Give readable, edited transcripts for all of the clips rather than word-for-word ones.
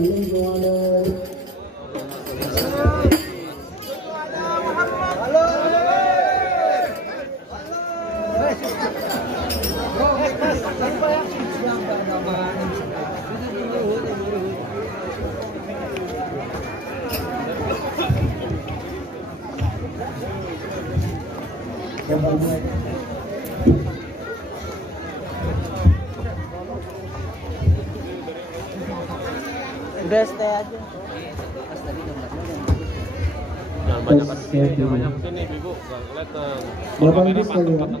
عليه وعلى آله. Udah stay aja. Jangan banyak sini, Ibu. Enggak kelihatan. Bapak Ibu sekalian,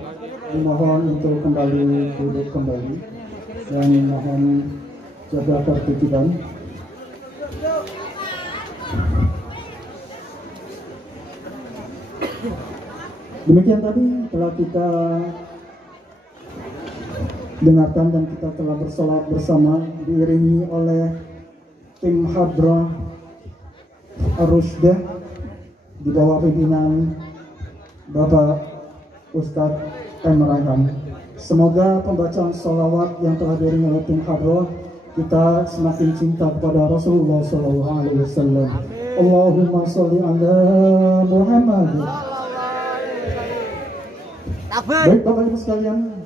dimohon untuk kembali duduk kembali dan mohon jaga ketertiban. Demikian tadi telah kita dengarkan dan kita telah bersolat bersama diiringi oleh tim Hadrah Ar-Rushdah di bawah pimpinan Bapak Ustadz M. Raihan. Semoga pembacaan sholawat yang telah diiringi oleh tim Hadrah kita semakin cinta kepada Rasulullah SAW. Allahumma sholli ala Muhammad. Baik Bapak Ibu sekalian,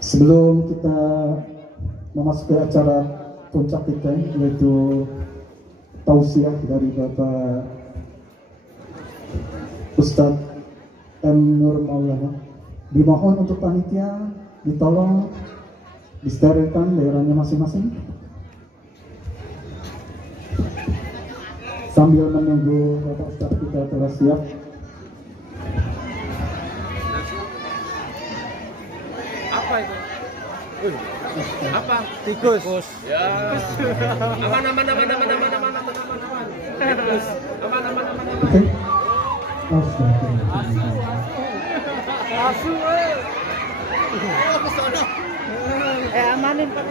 sebelum kita memasuki acara puncak kita, yaitu tausiah dari Bapak Ustadz M. Nur Maulana, dimohon untuk panitia ditolong disterilkan daerahnya masing-masing sambil menunggu Bapak Ustadz kita telah siap. Apa itu? Apa? Tikus. Ya. Aman. Tikus. Aman. Oke. Asu. Amanin Pak.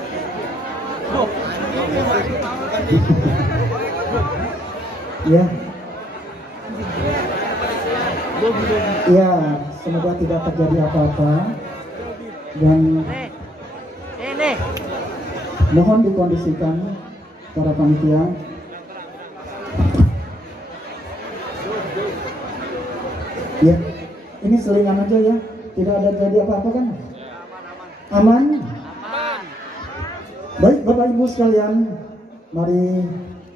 Ya. Ya, semoga tidak terjadi apa-apa dan mohon dikondisikan para panitia. Ya, ini selingan aja ya, tidak ada jadi apa-apa kan? Aman? Baik Bapak Ibu sekalian, mari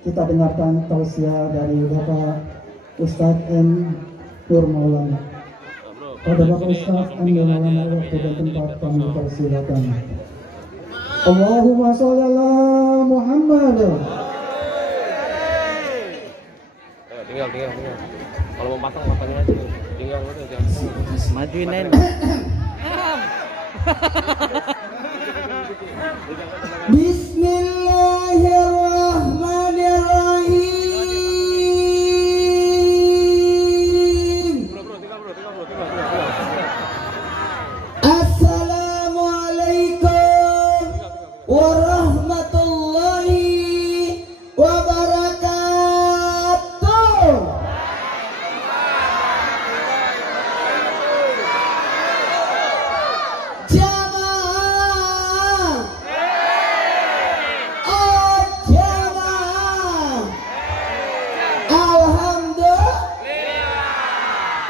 kita dengarkan tausiah dari Bapak Ustadz M. Nur Maulana. Pada Bapak Ustadz M. Nur Maulana, waktu dan tempat kami persilakan. Allahumma sholli ala Muhammad. Tinggal. Kalau mau matang matangnya aja. Tinggal udah jangan. Majuin Nen. Bismillahirrahmanirrahim. Assalamualaikum warahmatullahi wabarakatuh. Jamaah, oh jamaah,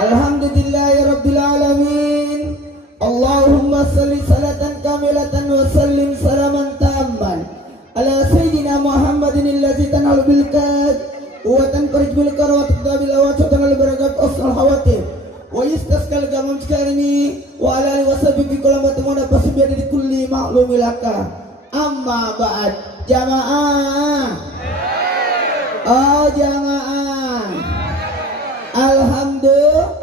alhamdulillahirabbil alamin. Allahumma salli salatan kamilatan wa sallim salaman tamman ala sayyidina Muhammadin allazi tanhalu bil kad wa tanqarij bil karawat qabil wa tanal barakat asal hawatir wa yastasqal gamam sekarni wa ala alihi washabihi bi kulli matamuna pasbiya di kulli ma'lumi laka. Amma ba'd. Jamaah, oh jamaah, alhamdulillah,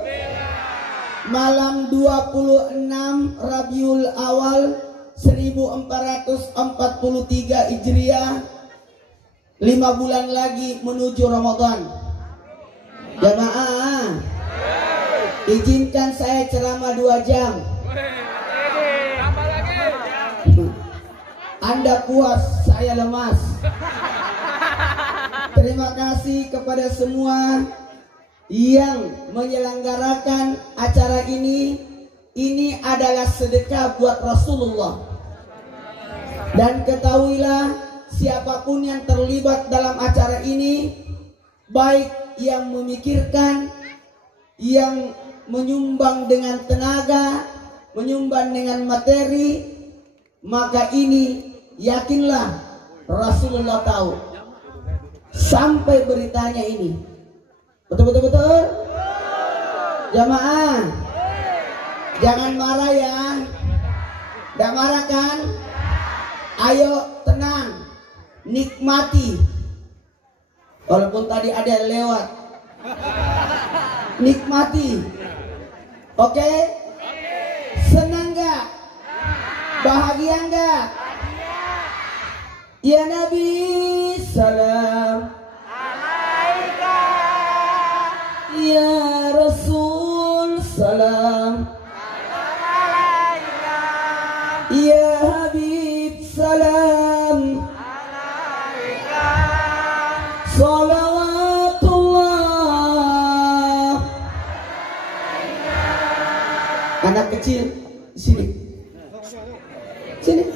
malam 26 Rabiul Awal 1443 Hijriah, 5 bulan lagi menuju Ramadan. Jamaah, izinkan saya ceramah 2 jam. Anda puas, saya lemas. Terima kasih kepada semua yang menyelenggarakan acara ini. Ini adalah sedekah buat Rasulullah. Dan ketahuilah, siapapun yang terlibat dalam acara ini, baik yang memikirkan, yang menyumbang dengan tenaga, menyumbang dengan materi, maka ini yakinlah Rasulullah tahu sampai beritanya ini. Betul? Jamaah, jangan marah ya. Tidak marah kan? Ayo tenang, nikmati. Walaupun tadi ada yang lewat, nikmati. Oke? Senang gak? Bahagia gak? Ya Nabi, salam alaika. Ya Rasul, salam alaika. Ya Habib, salam alaika. Salawatullah. Anak kecil di sini. Sini.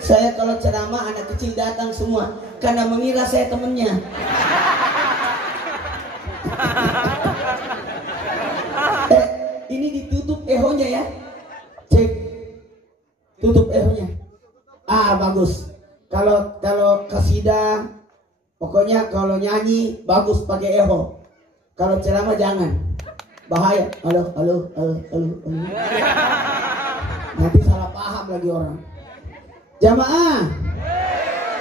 Saya kalau ceramah anak kecil datang semua karena mengira saya temennya. Ini ditutup ehonya ya. Cek. Tutup ehonya. Bagus. Kalau kasidah, pokoknya kalau nyanyi bagus pakai eho. Kalau ceramah jangan. Bahaya. Halo. Nanti salah paham lagi orang. Jamaah.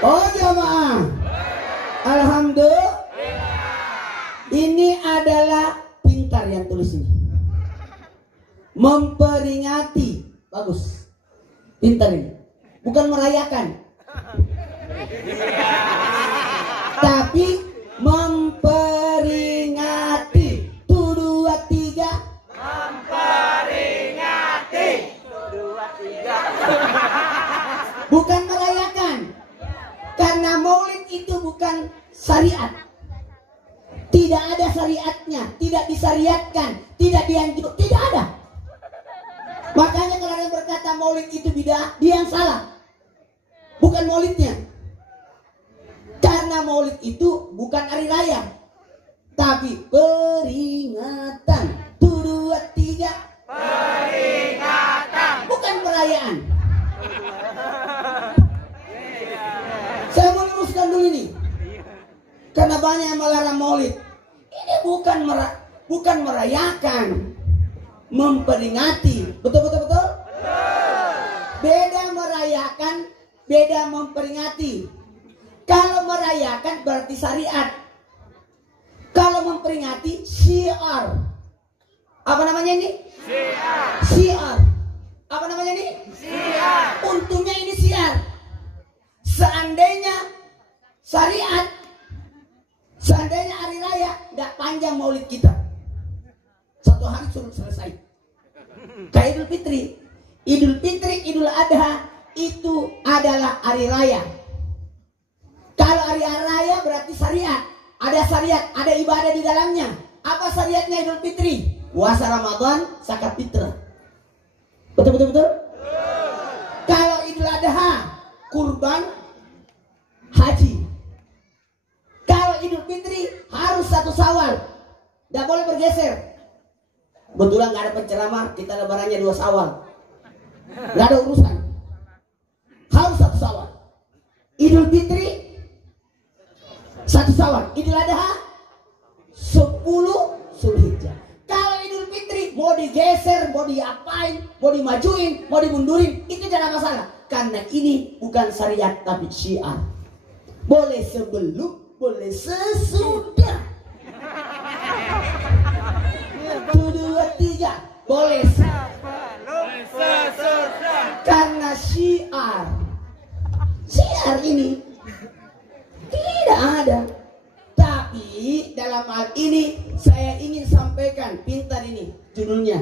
Oh jamaah. Alhamdulillah. Ini adalah pintar yang tulis ini. Memperingati. Bagus. Pintar ini. Bukan merayakan. Tapi memperingati. 1, 2, 3. Memperingati. 1, 2, 3. Bukan merayakan. Karena maulid itu bukan syariat. Tidak ada syariatnya, tidak disyariatkan, tidak dianjurkan, tidak ada. Makanya kalau ada yang berkata maulid itu bidah, dia yang salah. Bukan maulidnya. Karena maulid itu bukan hari raya, tapi peringatan. 1, 2, 3. Peringatan. Bukan perayaan. Saya mau luruskan dulu ini. Karena banyak yang melarang maulid. Ini bukan merayakan, memperingati. Betul? Beda merayakan, beda memperingati. Kalau merayakan berarti syariat. Kalau memperingati syiar. Apa namanya ini? Syiar. Apa namanya ini? Syiar. Untungnya ini syiar. Seandainya syariat, seandainya hari raya, tidak panjang maulid kita. 1 hari suruh selesai. Kayak Idul Fitri. Idul Fitri, Idul Adha itu adalah hari raya. Kalau hari raya berarti syariat. Ada syariat, ada ibadah di dalamnya. Apa syariatnya Idul Fitri? Puasa Ramadan, zakat fitrah. Betul? Kalau Idul Adha, kurban, haji. Kalau Idul Fitri harus 1 Syawal, tidak boleh bergeser. Kebetulan nggak ada penceramah, kita lebarannya 2 Syawal, nggak ada urusan. Harus 1 Syawal. Idul Fitri 1 Syawal, Idul Adha 10 Zulhijjah. Kalau Idul Fitri mau digeser, mau diapain, mau dimajuin, mau dimundurin, itu tidak masalah. Karena ini bukan syariat tapi syiar. Boleh sebelum, boleh sesudah. 1, 2, 3. Boleh sebelum, sesudah. Karena syiar. Syiar ini tidak ada. Tapi dalam hal ini saya ingin sampaikan, pintar ini judulnya.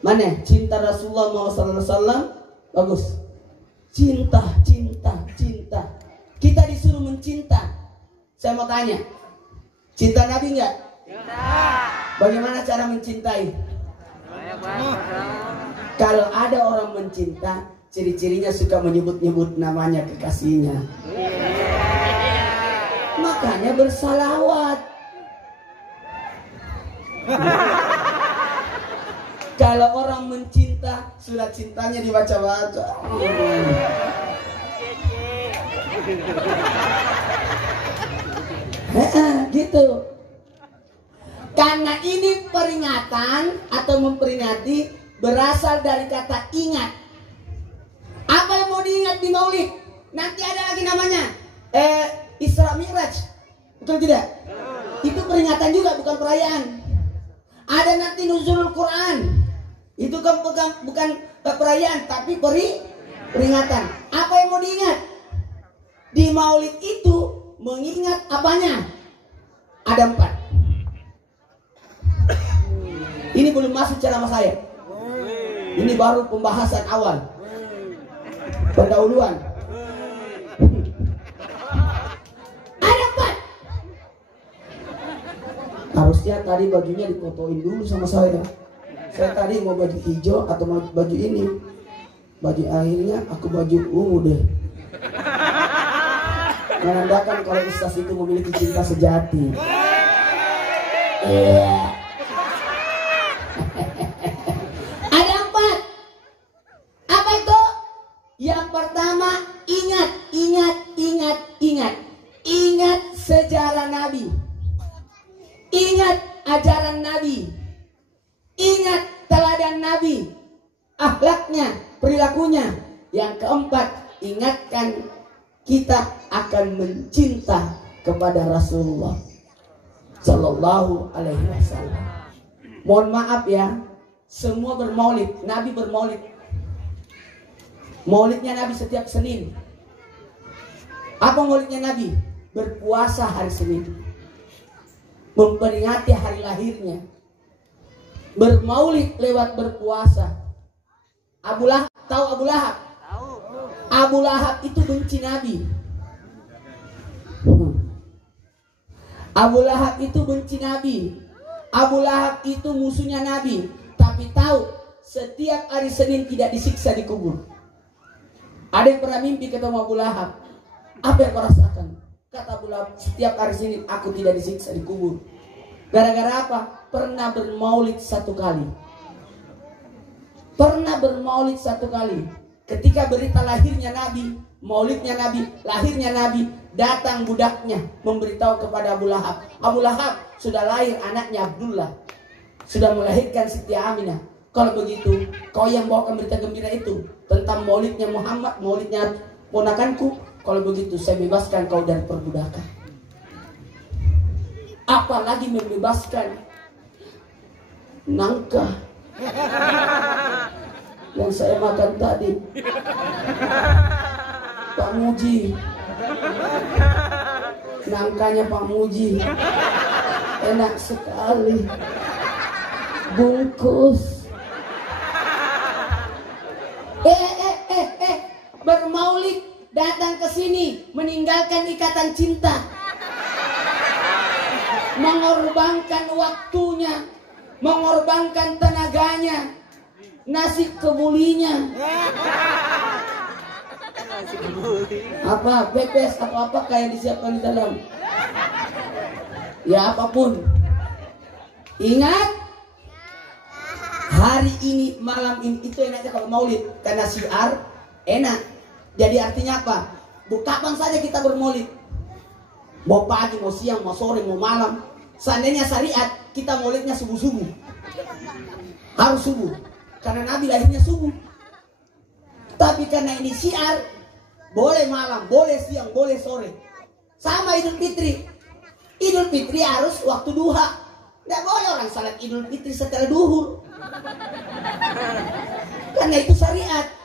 Mana? Cinta Rasulullah SAW. Bagus. Cinta. Kita disuruh mencinta. Saya mau tanya, cinta Nabi enggak? Cinta. Bagaimana cara mencintai? Kalau ada orang mencinta, ciri-cirinya suka menyebut-nyebut namanya kekasihnya. Makanya bersalawat. Kalau orang mencinta, surat cintanya dibaca-baca. Gitu. Karena ini peringatan atau memperingati berasal dari kata ingat. Apa yang mau diingat di Maulid? Nanti ada lagi namanya Isra Mi'raj. Betul tidak? Itu peringatan juga, bukan perayaan. Ada nanti Nuzulul Quran. Itu kan bukan perayaan, tapi peringatan. Apa yang mau diingat? Di Maulid itu mengingat apanya? Ada 4. Ini belum masuk ceramah saya. Ini baru pembahasan awal, pendahuluan. Ada 4. Harusnya tadi bajunya difotoin dulu sama saya. Saya tadi mau baju hijau atau mau baju ini. Baju akhirnya aku baju ungu deh. Menandakan kalau Ustaz itu memiliki cinta sejati. Ada 4. Apa itu? Yang pertama, ingat. Ingat sejarah Nabi. Ingat ajaran Nabi. Ingat teladan Nabi, akhlaknya, perilakunya. Yang keempat, ingatkan kita akan mencinta kepada Rasulullah Sallallahu Alaihi Wasallam. Mohon maaf ya, semua bermaulid, Nabi bermaulid. Maulidnya Nabi setiap Senin. Apa maulidnya Nabi? Berpuasa hari Senin, memperingati hari lahirnya. Bermaulid lewat berpuasa. Abu Lahab, tahu Abu Lahab? Abu Lahab itu benci Nabi. Abu Lahab itu benci Nabi. Abu Lahab itu musuhnya Nabi. Tapi tahu setiap hari Senin tidak disiksa di kubur. Ada yang pernah mimpi ketemu Abu Lahab? Apa yang kau rasakan? Kata Abu Lahab, setiap hari Senin aku tidak disiksa di kubur. Gara-gara apa? Pernah bermaulid 1 kali. Pernah bermaulid 1 kali. Ketika berita lahirnya Nabi, maulidnya Nabi, lahirnya Nabi, datang budaknya memberitahu kepada Abu Lahab. Abu Lahab, sudah lahir anaknya Abdullah, sudah melahirkan Siti Aminah. Kalau begitu, kau yang bawakan berita gembira itu tentang maulidnya Muhammad, maulidnya ponakanku. Kalau begitu, saya bebaskan kau dari perbudakan. Apalagi membebaskan nangka yang saya makan tadi, Pak Muji. Nangkanya Pak Muji enak sekali, bungkus. Bermaulid, datang ke sini meninggalkan ikatan cinta, mengorbankan waktunya, mengorbankan tenaganya, nasi kebulinya, apa pepes atau apakah yang disiapkan di dalam, ya apapun. Ingat, hari ini, malam ini, itu enaknya kalau maulid, karena syiar enak. Jadi artinya apa? Kapan saja kita bermaulid, mau pagi, mau siang, mau sore, mau malam. Seandainya syariat, kita maulidnya subuh-subuh, harus subuh, karena Nabi lahirnya subuh. Tapi karena ini syiar, boleh malam, boleh siang, boleh sore. Sama Idul Fitri. Idul Fitri harus waktu duha. Tidak boleh orang salat Idul Fitri setelah duhur, karena itu syariat.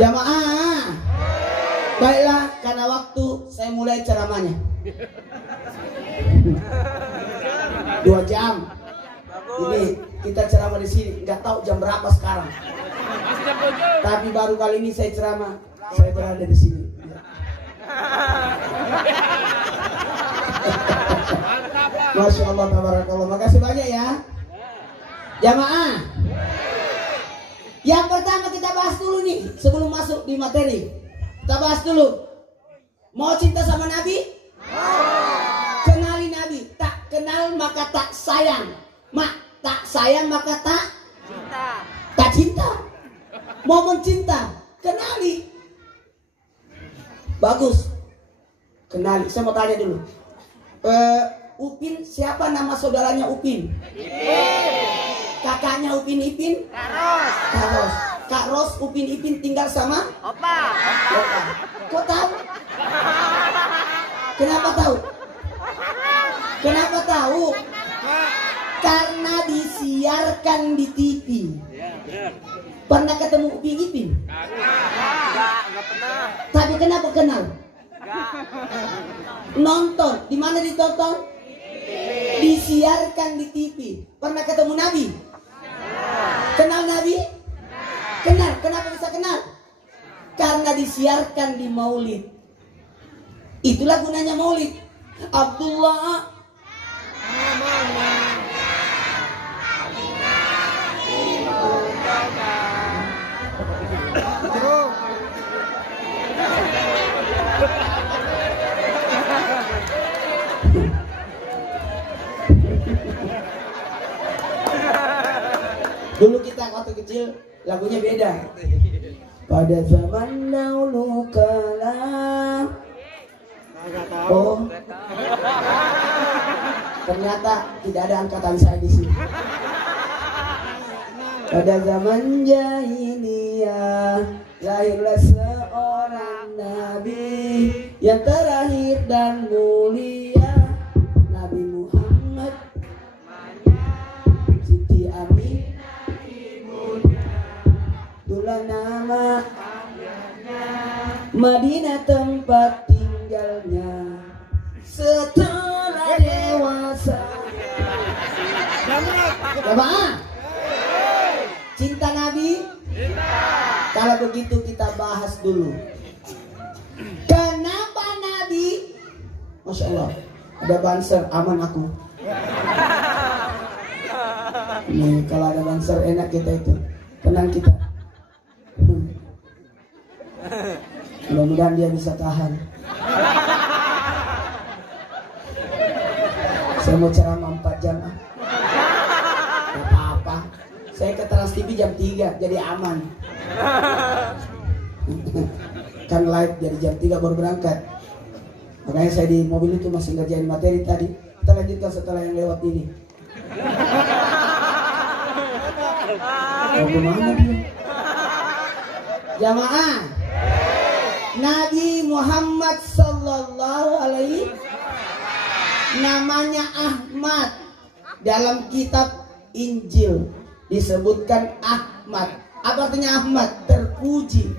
Jamaah, baiklah, karena waktu saya mulai ceramahnya 2 jam. Ini kita ceramah di sini, nggak tahu jam berapa sekarang. Tapi baru kali ini saya ceramah, saya berada di sini. Masya Allah, tabarakallah. Makasih banyak ya. Jamaah. Yang pertama kita bahas dulu nih sebelum masuk di materi. Kita bahas dulu. Mau cinta sama Nabi? Kenali Nabi. Tak kenal maka tak sayang. Tak sayang maka tak Cinta. tak cinta. Mau mencinta, kenali. Bagus. Kenali. Saya mau tanya dulu. Upin, siapa nama saudaranya Upin? Kakaknya Upin Ipin? Karos. Kak Ros, Upin Ipin tinggal sama? Opa. Opa. Kok tahu? Kenapa tahu? Kenapa tahu? Karena disiarkan di TV. Pernah ketemu Upin Ipin? Enggak pernah. Tapi kenapa kenal? Enggak. Nonton. Di mana ditonton? Disiarkan di TV. Pernah ketemu Nabi? Kenal Nabi? Kenal. Kenapa bisa kenal? Karena disiarkan di Maulid. Itulah gunanya Maulid. Abdullah dulu kita waktu kecil lagunya beda. Pada zaman dahulu kala. Oh, ternyata tidak ada angkatan saya di sini. Pada zaman jahiliyah lahirlah seorang nabi yang terakhir dan mulia, Nabi Muhammad. Siti Aminah itulah nama Madinah tempat tinggalnya setelah dewasa. Jamaah, cinta Nabi? Kalau begitu kita bahas dulu. Kenapa Nabi? Masya Allah, ada banser, aman aku. Nih, kalau ada banser enak kita itu, tenang kita. Mudah-mudahan dia bisa tahan. Saya mau ceramah 4 jam. Gak apa-apa. Saya ke Trans TV jam 3 jadi aman. Kan live jadi jam 3 baru berangkat. Makanya saya di mobil itu masih ngerjain materi tadi. Kita lanjutkan setelah yang lewat ini. Mau kemana dia? Jamaah, Nabi Muhammad sallallahu alaihi namanya Ahmad. Dalam kitab Injil disebutkan Ahmad. Apa artinya Ahmad? Terpuji.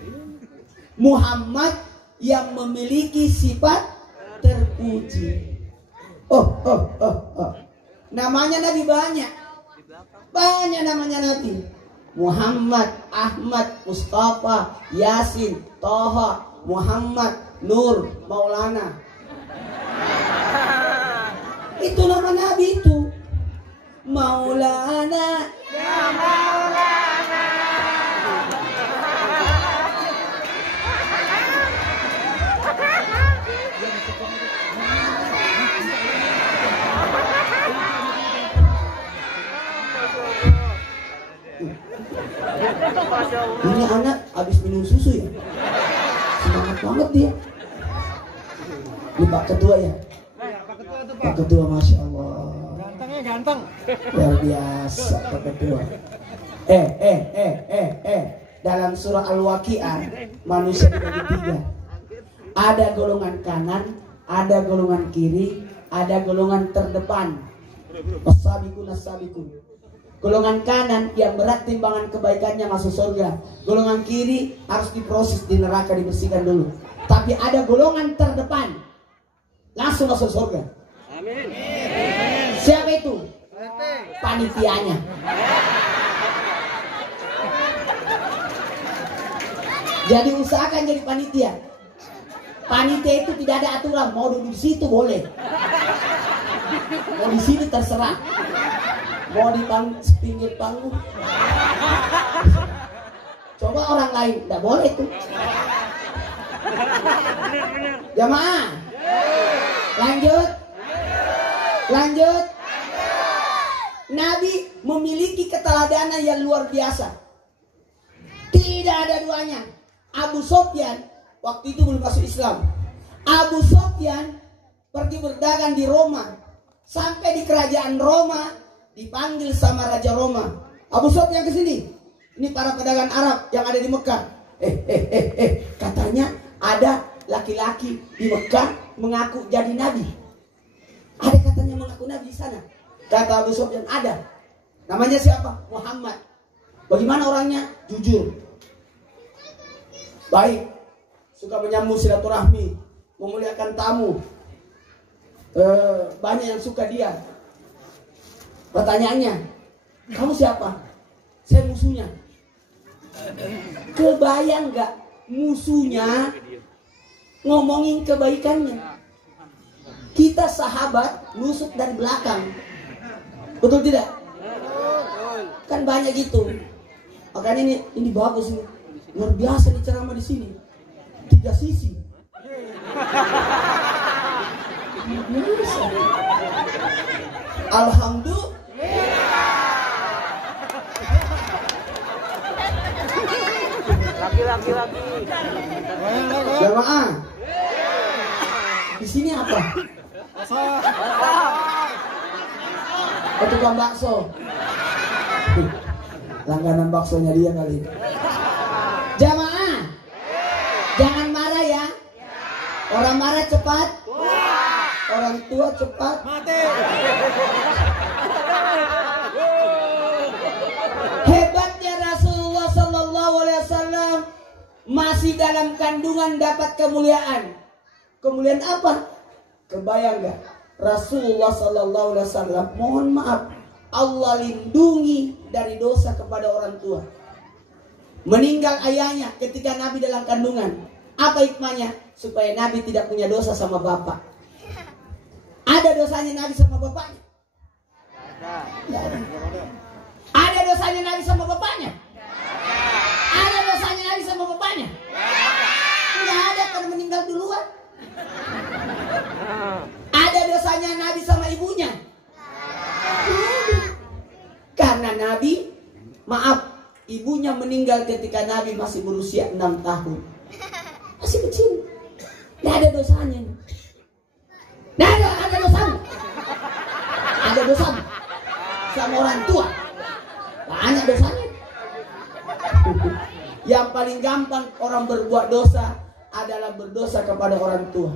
Muhammad yang memiliki sifat terpuji. Oh. Namanya Nabi banyak. Banyak namanya Nabi. Muhammad, Ahmad, Mustafa, Yasin, Toha, Muhammad, Nur, Maulana. Itu nama Nabi itu. Maulana, ya Maulana. Ini anak habis minum susu ya, semangat banget dia. Ini Pak Ketua ya, Pak Ketua, Masya Allah. Gantengnya ganteng. Luar biasa Pak Ketua. Dalam surah Al-Waqi'ah manusia dibagi 3. Ada golongan kanan, ada golongan kiri, ada golongan terdepan. As-sabiqun. Golongan kanan yang berat timbangan kebaikannya masuk surga. Golongan kiri harus diproses di neraka, dibersihkan dulu. Tapi ada golongan terdepan langsung masuk surga. Amin. Siapa itu? Panitianya. Jadi usahakan jadi panitia. Panitia itu tidak ada aturan, mau duduk di situ boleh, mau di sini terserah. Mau di pinggir panggung. Coba orang lain, tidak boleh tuh. Jamaah. Lanjut. Lanjut. Nabi memiliki keteladanan yang luar biasa. Tidak ada duanya. Abu Sofyan waktu itu belum masuk Islam. Abu Sofyan pergi berdagang di Roma. Sampai di kerajaan Roma, dipanggil sama Raja Roma. Abu Sofyan ke sini. Ini para pedagang Arab yang ada di Mekah. Katanya ada laki-laki di Mekah mengaku jadi nabi. Ada katanya mengaku nabi di sana. Kata Abu Sofyan, ada. Namanya siapa? Muhammad. Bagaimana orangnya? Jujur. Baik. Suka menyambut silaturahmi, memuliakan tamu. Banyak yang suka dia. Pertanyaannya, kamu siapa? Saya musuhnya. Kebayang gak musuhnya ngomongin kebaikannya? Kita sahabat nusuk dari belakang. Betul tidak? Kan banyak gitu. Makanya ini bagus ini. Luar biasa nih ceramah di sini. 3 sisi. Biasa. Alhamdulillah. Laki-laki. Jamaah. Di sini apa? Tukang bakso. Langganan baksonya dia kali. Jamaah, jangan marah ya. Orang marah cepat, orang tua cepat Mati. Hebatnya Rasulullah Sallallahu Alaihi Wasallam masih dalam kandungan dapat kemuliaan. Kemuliaan apa? Kebayang gak? Rasulullah Sallallahu Alaihi Wasallam, mohon maaf, Allah lindungi dari dosa kepada orang tua. Meninggal ayahnya ketika Nabi dalam kandungan. Apa hikmahnya? Supaya Nabi tidak punya dosa sama bapak. Ada dosanya Nabi sama bapaknya? Tidak ada. Ada dosanya Nabi sama bapaknya? Ada dosanya Nabi sama bapaknya? Tidak ada, karena meninggal duluan. Ada dosanya Nabi sama ibunya? Karena Nabi, maaf, ibunya meninggal ketika Nabi masih berusia 6 tahun. Masih kecil. Tidak ada dosanya. Tidak ada dosanya. Ada dosanya sama orang tua. Banyak dosanya. Yang paling gampang orang berbuat dosa adalah berdosa kepada orang tua.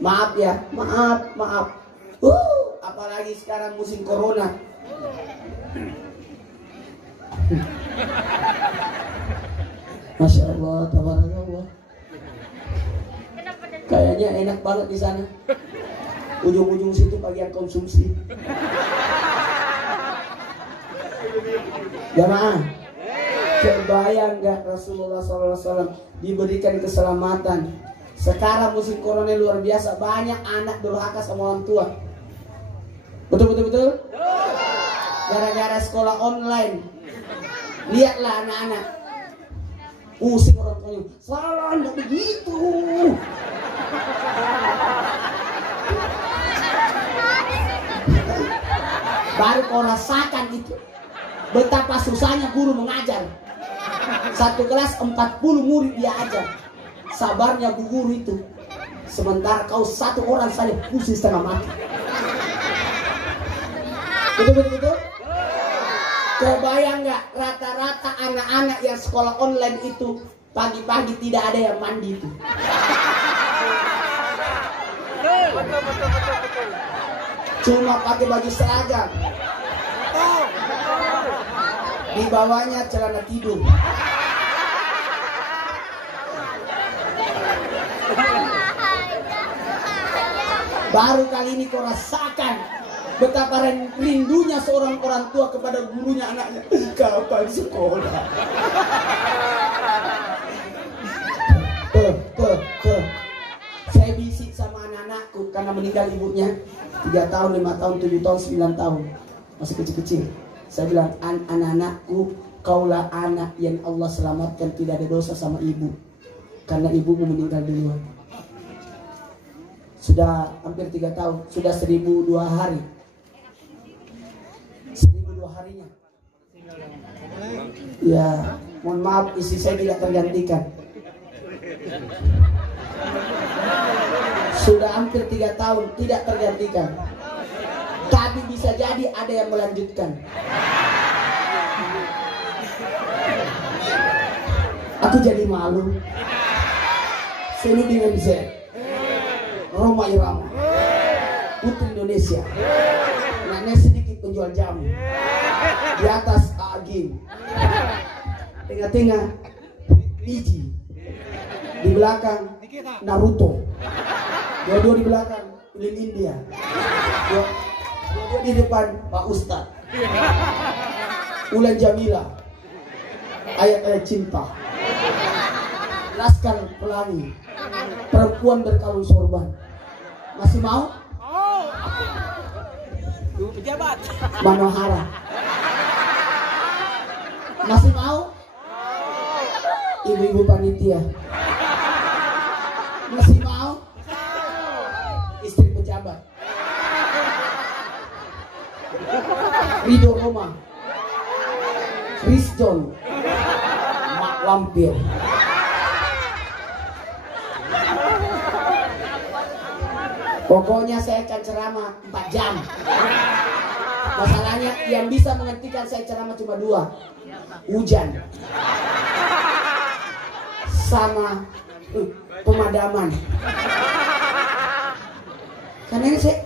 Maaf ya, maaf. Apalagi sekarang musim corona. Masya Allah, tabarakallah. Kayaknya enak banget di sana. Ujung-ujung situ bagian konsumsi. Jamaah, kebayang gak Rasulullah SAW diberikan keselamatan? Sekarang musim corona luar biasa, banyak anak durhaka sama orang tua. Betul? Gara-gara sekolah online. Lihatlah anak-anak. Pusing orang tuanya. Salah, enggak begitu. Baru kau rasakan itu. Betapa susahnya guru mengajar. Satu kelas 40 murid dia ajar. Sabarnya bu guru itu. Sementara kau satu orang saja pusing setengah mati. Betul? Kebayang nggak rata-rata anak-anak yang sekolah online itu pagi-pagi tidak ada yang mandi itu. Betul. Cuma pakai baju seragam. Di bawahnya celana tidur. Baru kali ini kau rasakan betapa rindunya seorang orang tua kepada gurunya anaknya. Kapan sekolah? Saya bisik sama anak-anakku karena meninggal ibunya 3 tahun, 5 tahun, 7 tahun, 9 tahun. masih kecil-kecil. Saya bilang, anak-anakku, kaulah anak yang Allah selamatkan tidak ada dosa sama ibu, karena ibumu meninggal duluan. Sudah hampir 3 tahun, sudah 1002 hari. 1002 harinya. Ya, mohon maaf istri saya tidak tergantikan. Sudah hampir 3 tahun tidak tergantikan. Tapi bisa jadi ada yang melanjutkan. Aku jadi malu. Seni dengan Z, Roma Irama, Putri Indonesia, nenek sedikit penjual jamu, di atas Agim, tengah-tengah Ichi, di belakang Naruto, dua-dua di belakang film India, dua-dua di depan Pak Ustadz, Ulan Jamila, ayat-ayat cinta, Laskar Pelangi, perempuan berkalung sorban. Masih mau? Pejabat. Manohara. Masih mau? Ibu-ibu panitia. Masih mau? Istri pejabat. Ridho Roma, Chris John, Mak Lampir. Pokoknya saya akan ceramah 4 jam. Masalahnya yang bisa menghentikan saya ceramah cuma 2. Hujan sama pemadaman. Karena ini saya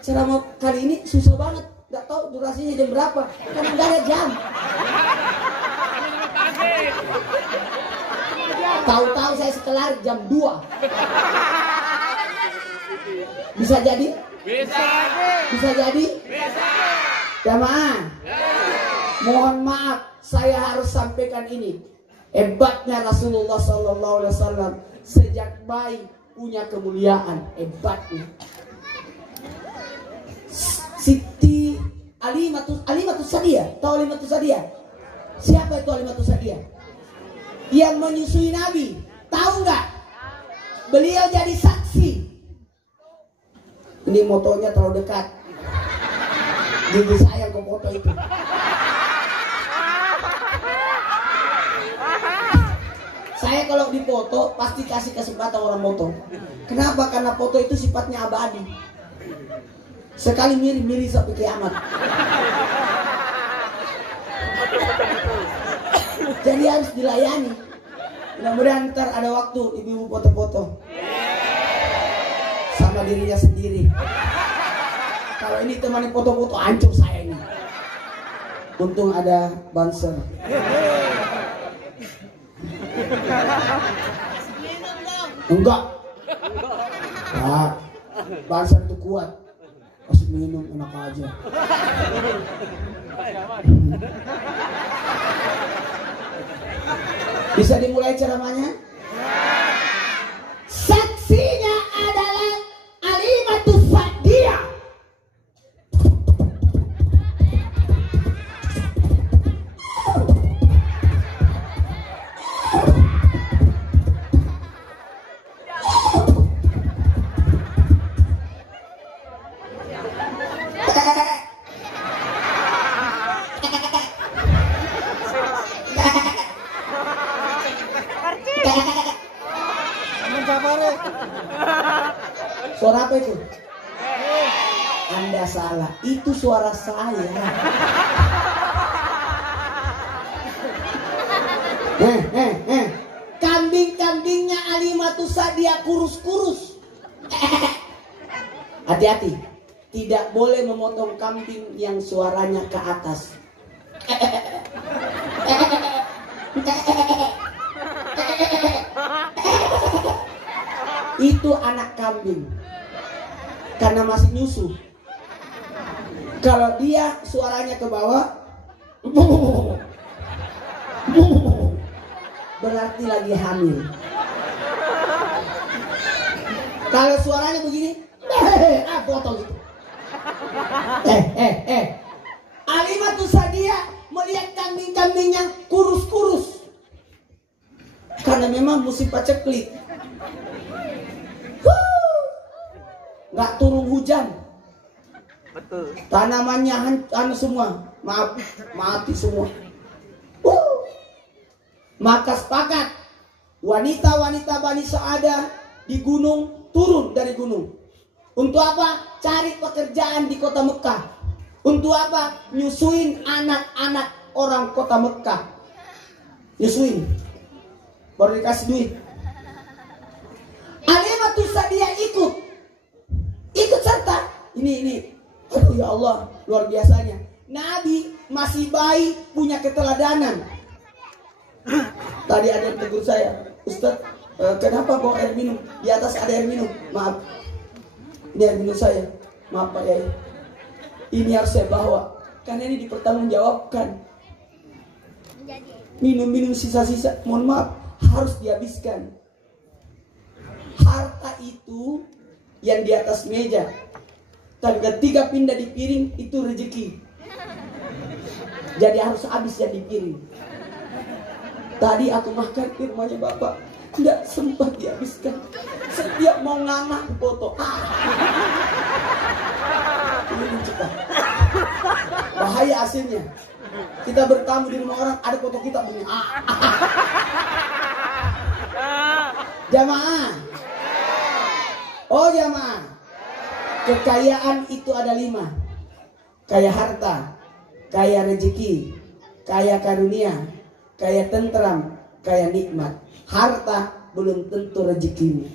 ceramah kali ini susah banget. Gak tahu durasinya jam berapa, karena gak ada jam. Tahu-tahu saya sekelar jam 2. Bisa jadi? Bisa. Bisa jadi? Bisa. Jamaah, mohon maaf, saya harus sampaikan ini. Hebatnya Rasulullah SAW sejak bayi punya kemuliaan. Hebatnya. Siti Alimatus Sadia. Tahu Alimatus Sadia? Siapa itu Alimatus Sadia? Yang menyusui Nabi. Tahu nggak? Beliau jadi saksi. Ini motonya terlalu dekat. Gigi saya ke foto itu. Saya kalau dipoto pasti kasih kesempatan orang moto. Kenapa? Karena foto itu sifatnya abadi. Sekali mirip sampai kiamat. Jadi harus dilayani. Mudah-mudahan ntar ada waktu ibu-ibu foto-foto sama dirinya sendiri. Kalau ini temani foto-foto hancur saya ini. Untung ada banser. Enggak. Nah, banser itu kuat. Masih minum enak aja. Bisa dimulai ceramahnya? Saksinya adalah Alimatus Sadia. Suara apa itu? Anda salah, itu suara saya. Kambing-kambingnya Alimatus Sadia kurus-kurus. Hati-hati, tidak boleh memotong kambing yang suaranya ke atas. Itu anak kambing. Karena masih nyusu. Kalau dia suaranya ke bawah, berarti lagi hamil. Kalau suaranya begini, potong gitu. Halimatu Sa'diyah melihat kambing-kambing yang kurus-kurus. Karena memang musim paceklik. Nggak turun hujan. Betul. Tanamannya semua. Maaf, mati semua. Maka sepakat wanita-wanita Bani Sa'adah di gunung turun dari gunung. Untuk apa? Cari pekerjaan di kota Mekah. Untuk apa? Nyusuin anak-anak orang kota Mekah. Nyusuin. Baru dikasih duit. Halimatu Sa'diyah ikut serta. Ini. Aduh ya Allah, luar biasanya. Nabi masih bayi, punya keteladanan. Tadi ada yang tegur saya, Ustaz, kenapa bawa air minum? Di atas ada air minum. Maaf, ini air minum saya. Maaf Pak Yai, ini harus saya bawa karena ini dipertanggungjawabkan. Minum-minum sisa-sisa, mohon maaf, harus dihabiskan. Harta itu yang di atas meja, tapi ketika pindah di piring itu rezeki. Jadi harus habis yang di piring. Tadi aku makan di rumahnya Bapak, tidak sempat dihabiskan. Setiap mau nganga foto. Ini mencegah. Bahaya hasilnya. Kita bertamu di rumah orang, ada foto kita bunyi. Jamaah. Oh jamaah. Kekayaan itu ada 5. Kaya harta, kaya rezeki, kaya karunia, kaya tentram, kaya nikmat. Harta belum tentu rezekimu.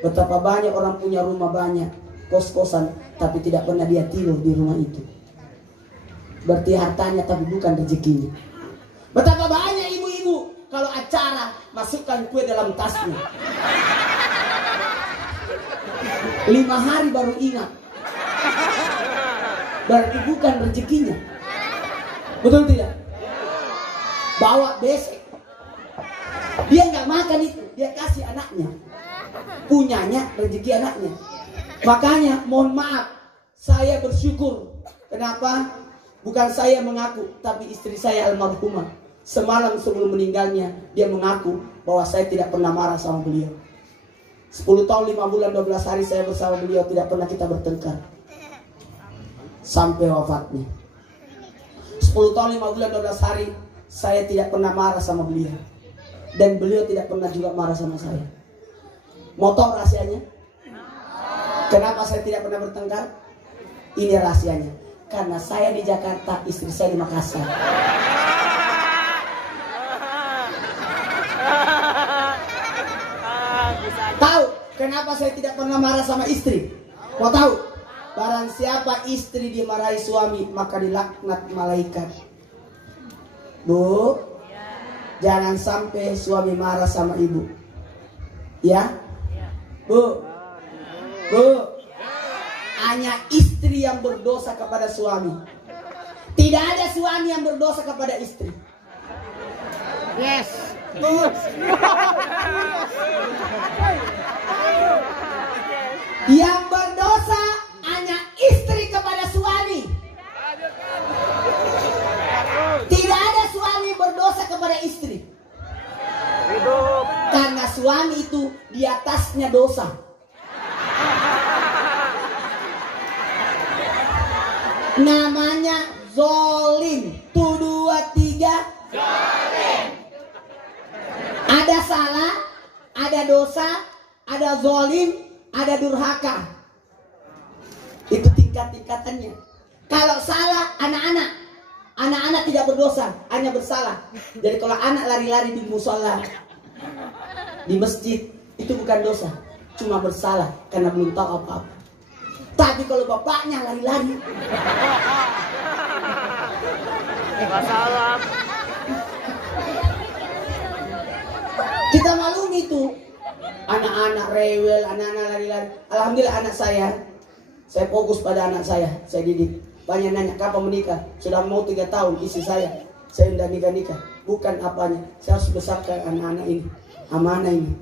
Betapa banyak orang punya rumah banyak, kos-kosan, tapi tidak pernah dia tidur di rumah itu. Berarti hartanya tapi bukan rezekinya. Betapa banyak ibu-ibu kalau acara masukkan kue dalam tasnya. 5 hari baru ingat. Berarti bukan rezekinya. Betul tidak? Bawa besek. Dia nggak makan itu, dia kasih anaknya. Punyanya rezeki anaknya. Makanya mohon maaf, saya bersyukur. Kenapa? Bukan saya mengaku, tapi istri saya almarhumah. Semalam sebelum meninggalnya, dia mengaku bahwa saya tidak pernah marah sama beliau. 10 tahun, 5 bulan, 12 hari saya bersama beliau, tidak pernah kita bertengkar. Sampai wafatnya. 10 tahun, 5 bulan, 12 hari, saya tidak pernah marah sama beliau. Dan beliau tidak pernah juga marah sama saya. Mau tahu rahasianya? Kenapa saya tidak pernah bertengkar? Ini rahasianya. Karena saya di Jakarta, istri saya di Makassar. Tahu kenapa saya tidak pernah marah sama istri? Mau tahu? Barang siapa istri dimarahi suami, maka dilaknat malaikat. Bu, jangan sampai suami marah sama ibu. Ya? Bu, hanya istri yang berdosa kepada suami. Tidak ada suami yang berdosa kepada istri. Yes. Yang berdosa hanya istri kepada suami. Tidak ada suami berdosa kepada istri. Karena suami itu di atasnya dosa. Namanya zolim. 1, 2, 3 zolim. Ada salah, ada dosa, ada zolim, ada durhaka. Itu tingkat-tingkatannya. Kalau salah anak-anak tidak berdosa, hanya bersalah. Jadi kalau anak lari-lari di musola, di masjid, itu bukan dosa, cuma bersalah karena belum tahu apa-apa. Tapi kalau bapaknya lari-lari, Masalah. kita maklum itu. Anak-anak rewel, anak-anak lari-lari. Alhamdulillah anak saya fokus pada anak saya didik. Banyak nanya, kapan menikah? Sudah mau 3 tahun, istri saya udah nikah. Bukan apanya, saya harus besarkan anak-anak ini, amanah ini.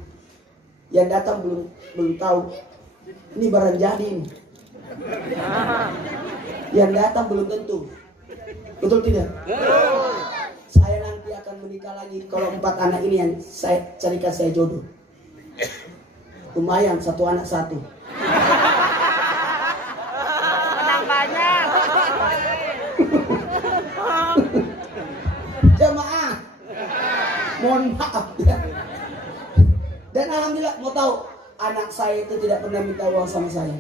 Yang datang belum tahu, ini barang jadi ini. Yang datang belum tentu. Betul tidak? Saya nanti akan menikah lagi kalau 4 anak ini yang saya carikan saya jodoh. Lumayan 1 anak 1. Menang banyak. Jamaah, mohon maaf ya. Dan alhamdulillah, mau tahu, anak saya itu tidak pernah minta uang sama saya.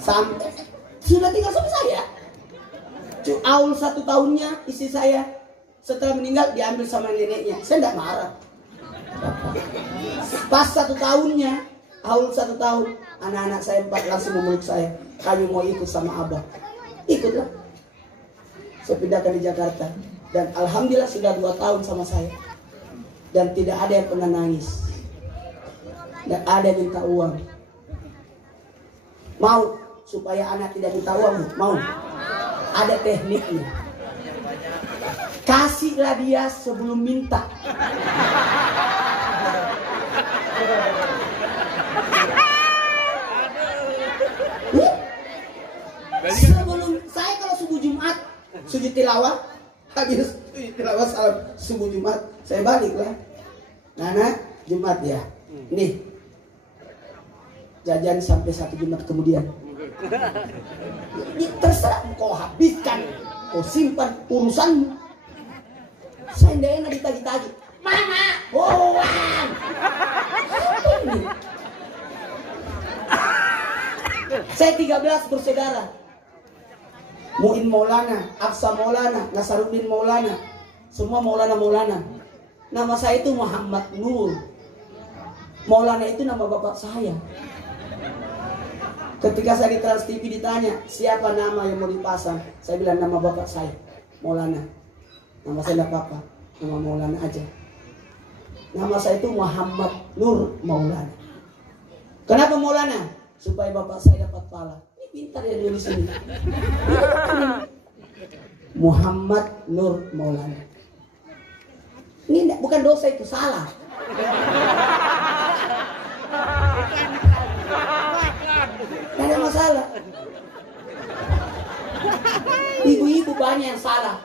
Sampai sudah tinggal sama saya. Awal 1 tahunnya istri saya setelah meninggal diambil sama neneknya. Saya tidak marah. Pas 1 tahunnya, awal 1 tahun, anak-anak saya 4 langsung memeluk saya. Kami mau ikut sama abah. Ikutlah. Saya pindahkan di Jakarta. Dan alhamdulillah sudah 2 tahun sama saya. Dan tidak ada yang pernah nangis. Dan ada yang minta uang. Mau supaya anak tidak minta uang? Mau? Ada tekniknya. Kasihlah dia sebelum minta. Sebelum saya kalau subuh Jumat sujud tilawah, habis sujud tilawah salam subuh Jumat, saya balik lah. Nana, Jumat ya. Nih. Jajan sampai 1 Jumat kemudian. Terserah kau habiskan, kau simpan urusanmu. Saya tidak enak ditagi-tagi. Mama, uang. Saya 13 bersaudara. Muin Maulana, Aksa Maulana, Nasaruddin Maulana, semua Maulana. Nama saya itu Muhammad Nur. Maulana itu nama bapak saya. Ketika saya di Trans TV ditanya siapa nama yang mau dipasang, saya bilang nama bapak saya, Maulana. Nama saya tidak apa-apa, nama Maulana aja. Nama saya itu Muhammad Nur Maulana. Kenapa Maulana? Supaya bapak saya dapat pahala. Ini pintar ya nulis ini. Muhammad Nur Maulana. Ini bukan dosa, itu salah. Tidak ada masalah. Ibu-ibu banyak yang salah,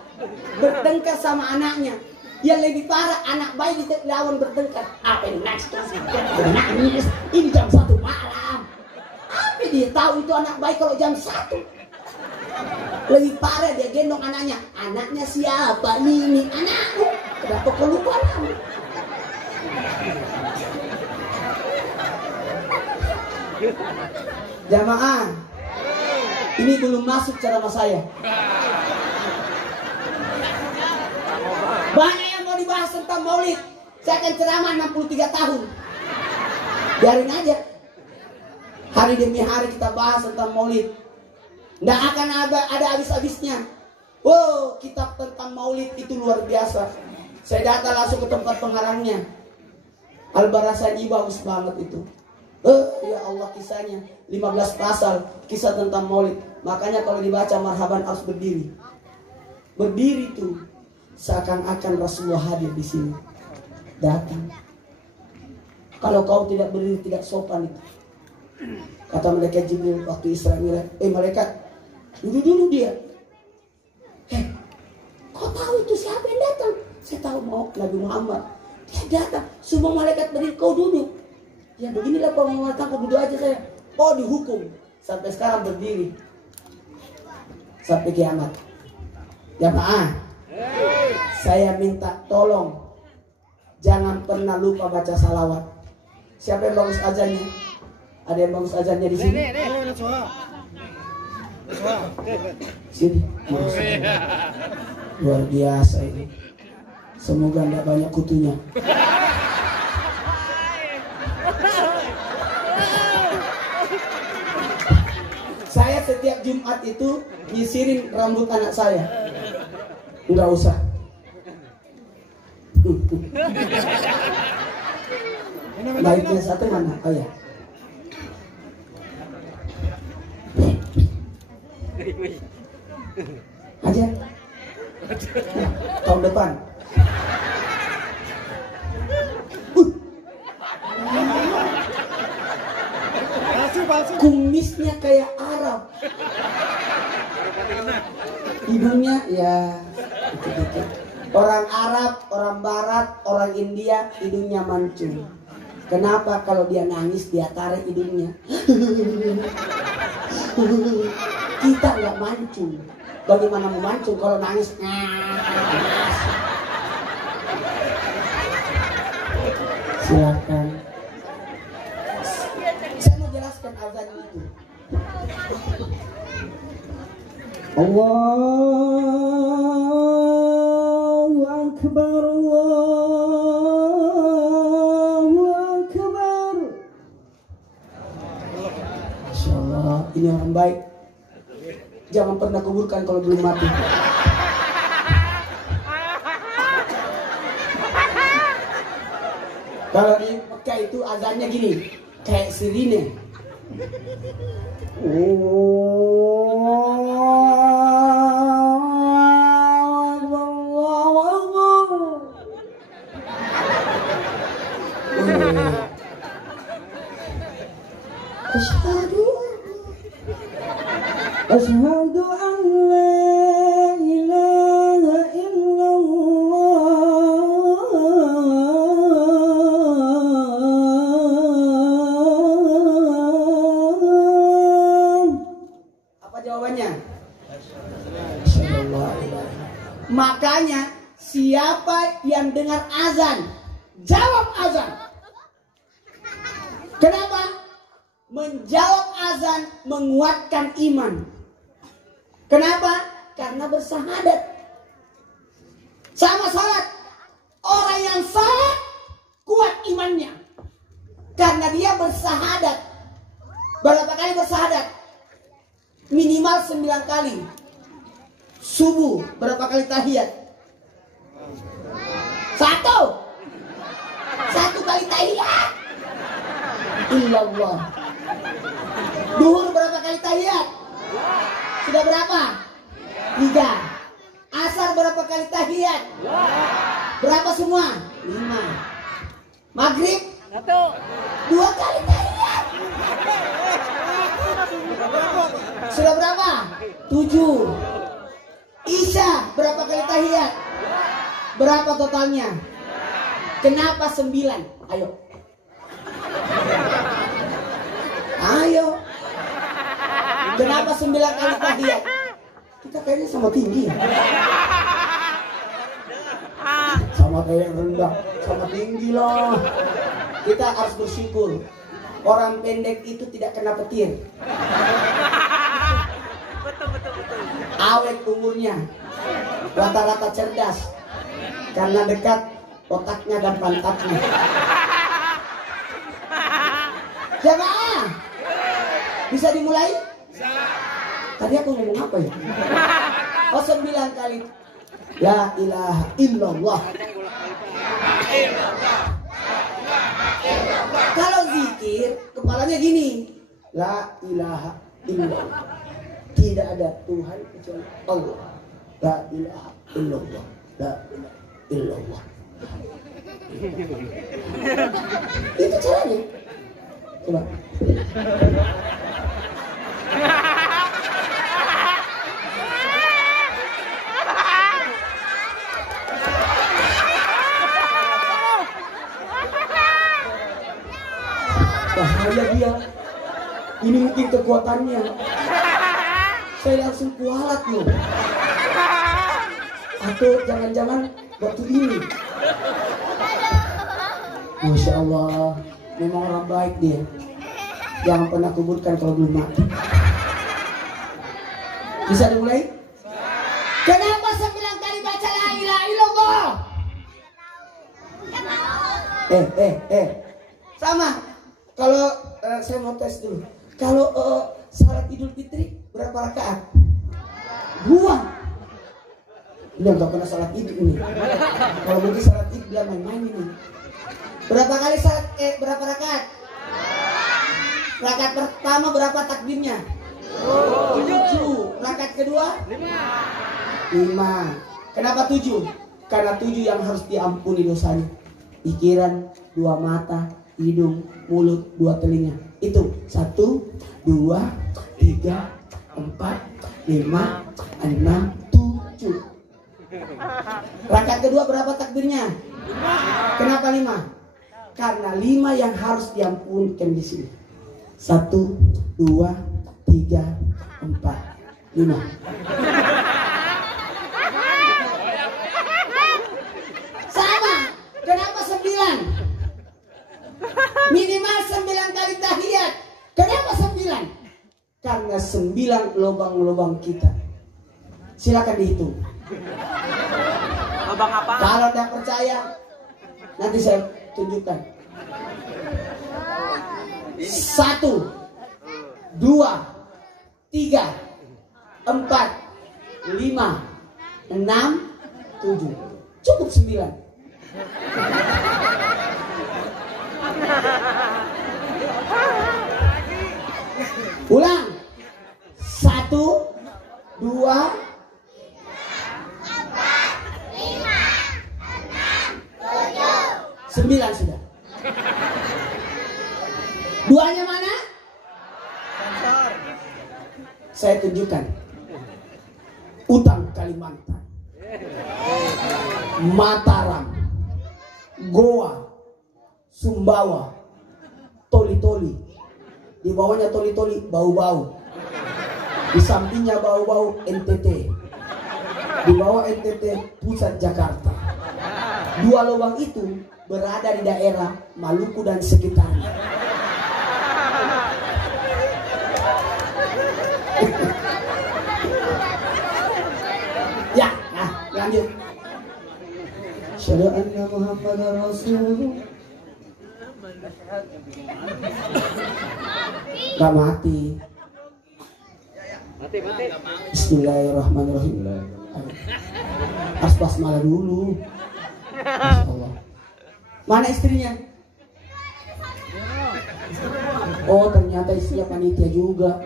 bertengkar sama anaknya. Yang lebih parah, anak bayi lawan bertengkar. Apa yang next? Nangis. Ini jam 1 malam. Apa dia tahu itu anak bayi kalau jam 1? Lebih parah, dia gendong anaknya. Anaknya siapa? Ini anakku. Kenapa kau lupa nama? Jamaah, ini belum masuk ceramah saya. Banyak yang mau dibahas tentang maulid. Saya akan ceramah 63 tahun. Biarin aja. Hari demi hari kita bahas tentang maulid. Nggak akan ada habis-habisnya. Oh, kitab tentang maulid itu luar biasa. Saya datang langsung ke tempat pengarangnya. Al-Barasani bagus banget itu. Ya Allah, kisahnya 15 pasal kisah tentang maulid. Makanya kalau dibaca marhaban harus berdiri. Berdiri tuh seakan-akan Rasulullah hadir di sini. Datang. Kalau kau tidak berdiri tidak sopan itu. Kata malaikat Jibril waktu Isra Mi'raj, malaikat, duduk dia. Kau tahu itu siapa yang datang? Saya tahu, mau Nabi Muhammad. Dia datang, semua malaikat berdiri, kau duduk. Ya beginilah penguatan, kau duduk aja saya. Oh, dihukum sampai sekarang berdiri sampai kiamat. Jamaah, saya minta tolong jangan pernah lupa baca salawat. Siapa yang bagus azannya? Ada yang bagus azannya di sini? Sini. Luar biasa ini. Semoga tidak banyak kutunya. Saya setiap Jumat itu nyisirin rambut anak saya. Enggak usah. Baiknya satu mana? Oh ya. Aja. Tahun depan. Kumisnya kayak Arab. Hidungnya ya dikit-dikit. Orang Arab, orang Barat, orang India hidungnya mancung. Kenapa? Kalau dia nangis dia tarik hidungnya. Kita nggak mancung. Bagaimana mau mancung kalau nangis? Silakan. Saya mau jelaskan azan itu. Allahu Akbar, Allahu Akbar. Masya Allah, ini orang baik. Jangan pernah kuburkan kalau belum mati. Kalau di Mekah itu azannya gini, kayak sirine. Asyhadu an la ilaha illallah. Apa jawabannya? Makanya siapa yang dengar azan, jawab azan. Kenapa? Menjawab azan menguatkan iman. Kenapa? Karena bersahadat. Sama salat. Orang yang salat kuat imannya. Karena dia bersahadat. Berapa kali bersahadat? Minimal 9 kali. Subuh berapa kali tahiyat? 1 kali tahiyat. Illallah. Duhur berapa kali tahiyat? Sudah berapa? 3. Asar berapa kali tahiyat? Berapa semua? 5. Maghrib? 2 kali tahiyat. Sudah berapa? 7. Isya berapa kali tahiyat? Berapa totalnya? Kenapa 9? Ayo. Kenapa 9 kali tahiyat? Kita kayaknya sama tinggi. Sama kayak rendah, sama tinggi loh. Kita harus bersyukur. Orang pendek itu tidak kena petir. Betul. Awet umurnya. Rata-rata cerdas. Karena dekat otaknya dan pantatnya. Jamaah, bisa dimulai? Tadi aku ngomong apa ya? 9 kali. La ilaha illallah. Kalau zikir, kepalanya gini. La ilaha illallah. Tidak ada Tuhan kecuali Allah. La ilaha illallah. La ilaha illallah. Itu caranya. Coba. Bahaya dia. Ini mungkin kekuatannya. Saya langsung kualat loh. Atau jangan-jangan waktu ini. Masya Allah. Memang orang baik dia. Jangan pernah kuburkan kalau belum mati. Bisa dimulai? Kenapa 9 kali baca la ilaha illallah? Sama. Kalau saya mau tes dulu. Kalau salat Idul Fitri berapa rakaat? 2. Ini nggak pernah salat Id ini. Kalau mungkin salat Id dia main-main ini. Berapa kali salat? Berapa rakaat? Rakaat pertama berapa takbirnya? 7. Rakaat kedua? 5. Kenapa 7? Karena 7 yang harus diampuni dosanya. Pikiran, 2 mata, hidung, mulut, 2 telinga. Itu 1, 2, 3, 4, 5, 6, 7. Rakaat kedua berapa takbirnya? Kenapa 5? Karena 5 yang harus diampunkan di sini. 1, 2, 3, 4, 5. Sama. Kenapa 9? Minimal 9 kali tahiyat. Kenapa 9? Karena 9 lubang-lubang kita. Silakan dihitung. Lubang apa? Kalau tidak percaya, nanti saya tunjukkan. 1, 2, 3, 4, 5, 6, 7. Cukup 9. Ulang. 1, 2, 9 sudah. Duanya mana? Saya tunjukkan. Utang Kalimantan, Mataram, Goa, Sumbawa, Toli-Toli. Di bawahnya Toli-Toli bau-bau. Di sampingnya bau-bau NTT. Di bawah NTT pusat Jakarta. 2 lubang itu berada di daerah Maluku dan sekitarnya. Ya, nah, lanjut. Asyhadu anna Muhammadar Rasulullah. Gak mati. Bismillahirrahmanirrahim. Basmalah dulu. Masya Allah. Mana istrinya? Oh, ternyata istrinya panitia juga.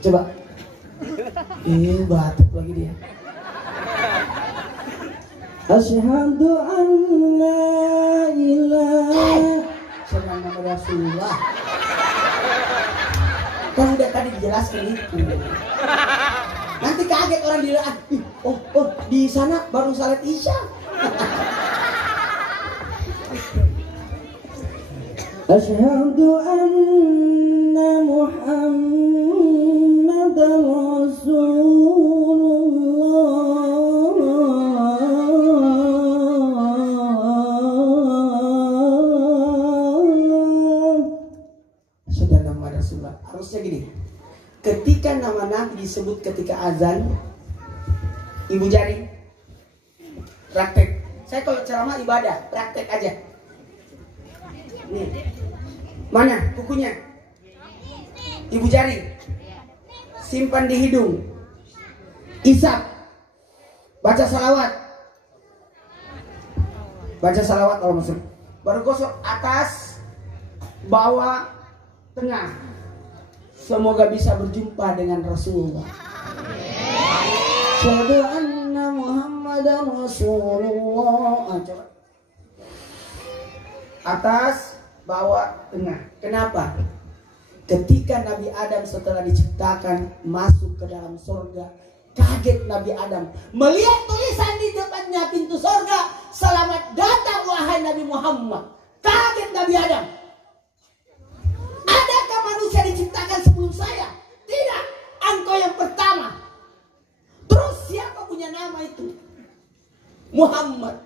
Coba. Batuk lagi dia. Asyhadu an la ilaha illallah Rasulullah. Kan udah tadi dijelaskan itu. Nanti kaget orang dilihat. Oh, di sana baru salat Isya. Asyhadu anna Muhammadar Rasulullah. Sudah nama Rasulullah. Harusnya gini. Ketika nama Nabi disebut ketika azan, ibu jari praktek. Saya kalau ceramah ibadah, praktek aja. Nih. Mana bukunya? Ibu jari. Simpan di hidung. Isap. Baca salawat. Baca salawat kalau masuk. Baru gosok atas, bawah, tengah. Semoga bisa berjumpa dengan Rasulullah. Asyhadu anna Muhammadar Rasulullah. Coba. Atas, bawah, tengah. Kenapa? Ketika Nabi Adam setelah diciptakan masuk ke dalam surga, kaget Nabi Adam melihat tulisan di depannya pintu surga, selamat datang wahai Nabi Muhammad. Kaget Nabi Adam. Adakah manusia diciptakan sebelum saya? Tidak, engkau yang pertama. Terus siapa punya nama itu? Muhammad.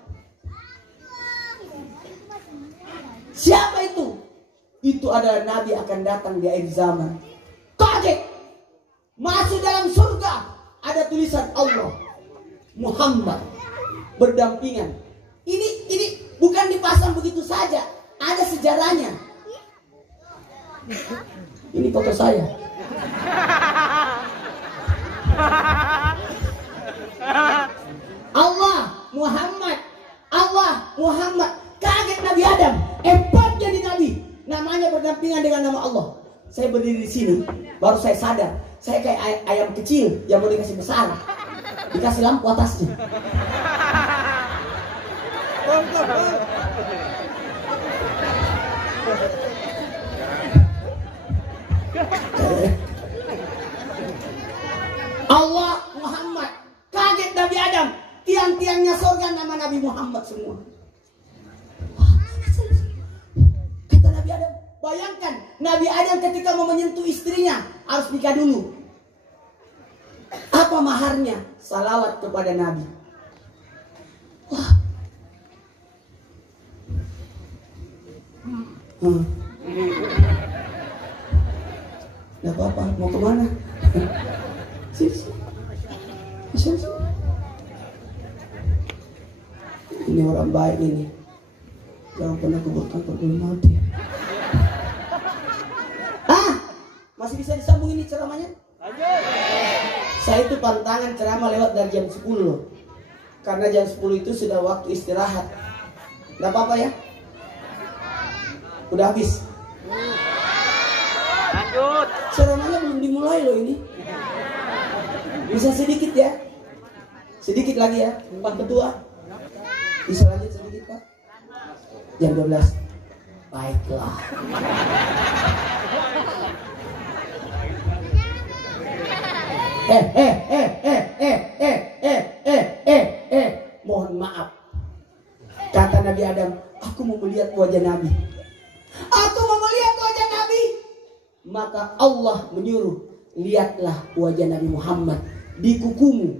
Siapa itu? Itu adalah Nabi akan datang di akhir zaman. Kaget. Masuk dalam surga, ada tulisan Allah, Muhammad, berdampingan. Ini bukan dipasang begitu saja, ada sejarahnya. Ini foto saya. Allah, Muhammad, Allah, Muhammad. Kaget Nabi Adam. Hebat jadi Nabi. Namanya berdampingan dengan nama Allah. Saya berdiri di sini, baru saya sadar. Saya kayak ayam kecil yang mau dikasih besar. Dikasih lampu atasnya. sorga nama Nabi Muhammad semua. Kata Nabi Adam, bayangkan Nabi Adam ketika mau menyentuh istrinya harus nikah dulu. Apa maharnya? Salawat kepada Nabi. Wah. Gak apa-apa, mau kemana? Sini. Ini orang baik ini. Jangan pernah kuburkan dulu mati. Masih bisa disambung ini ceramahnya? Saya itu pantangan ceramah lewat dari jam 10 loh. Karena jam 10 itu sudah waktu istirahat. Gak apa-apa ya? Udah habis. Lanjut. Ceramahnya belum dimulai loh ini. Bisa sedikit ya? Sedikit lagi ya, Pak Ketua. Bisa lanjut sedikit Pak? Jam 12. Baiklah. Mohon maaf. Kata Nabi Adam, aku mau melihat wajah Nabi. Aku mau melihat wajah Nabi. Maka Allah menyuruh, lihatlah wajah Nabi Muhammad di kukumu.